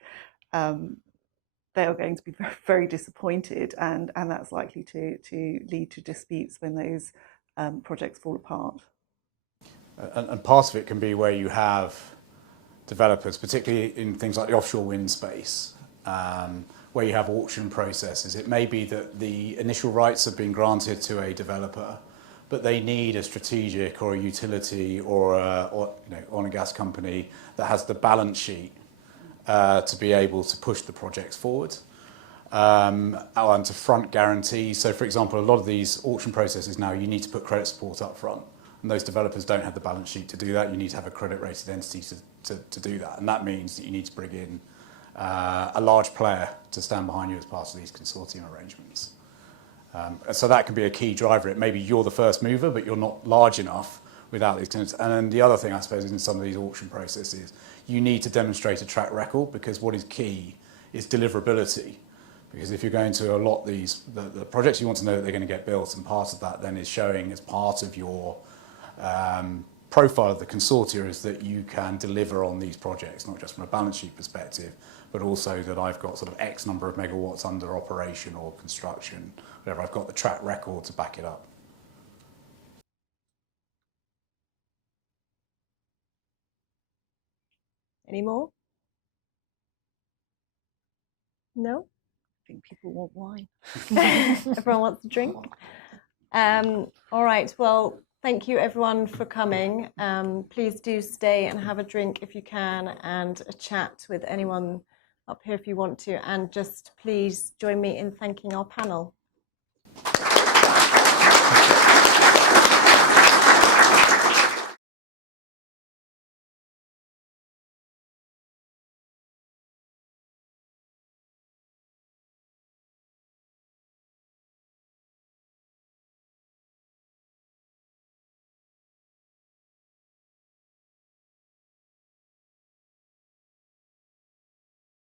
they are going to be very, very disappointed, and that's likely to lead to disputes when those projects fall apart. And part of it can be where you have developers, particularly in things like the offshore wind space, where you have auction processes. It may be that the initial rights have been granted to a developer, but they need a strategic or a utility or oil and gas company that has the balance sheet to be able to push the projects forward and to front guarantees. So, for example, a lot of these auction processes now, you need to put credit support up front, and those developers don't have the balance sheet to do that. You need to have a credit-rated entity to do that, and that means that you need to bring in a large player to stand behind you as part of these consortium arrangements. So that can be a key driver. It maybe you're the first mover, but you're not large enough without these tenants. And then the other thing, I suppose, in some of these auction processes, you need to demonstrate a track record, because what is key is deliverability. Because if you're going to allot the projects, you want to know that they're going to get built, and part of that then is showing as part of your profile of the consortia is that you can deliver on these projects, not just from a balance sheet perspective, but also that I've got sort of X number of megawatts under operation or construction, whatever. I've got the track record to back it up. Any more? No? I think people want wine. Everyone wants a drink? All right, well, thank you everyone for coming. Please do stay and have a drink if you can, and a chat with anyone up here if you want to, and just please join me in thanking our panel.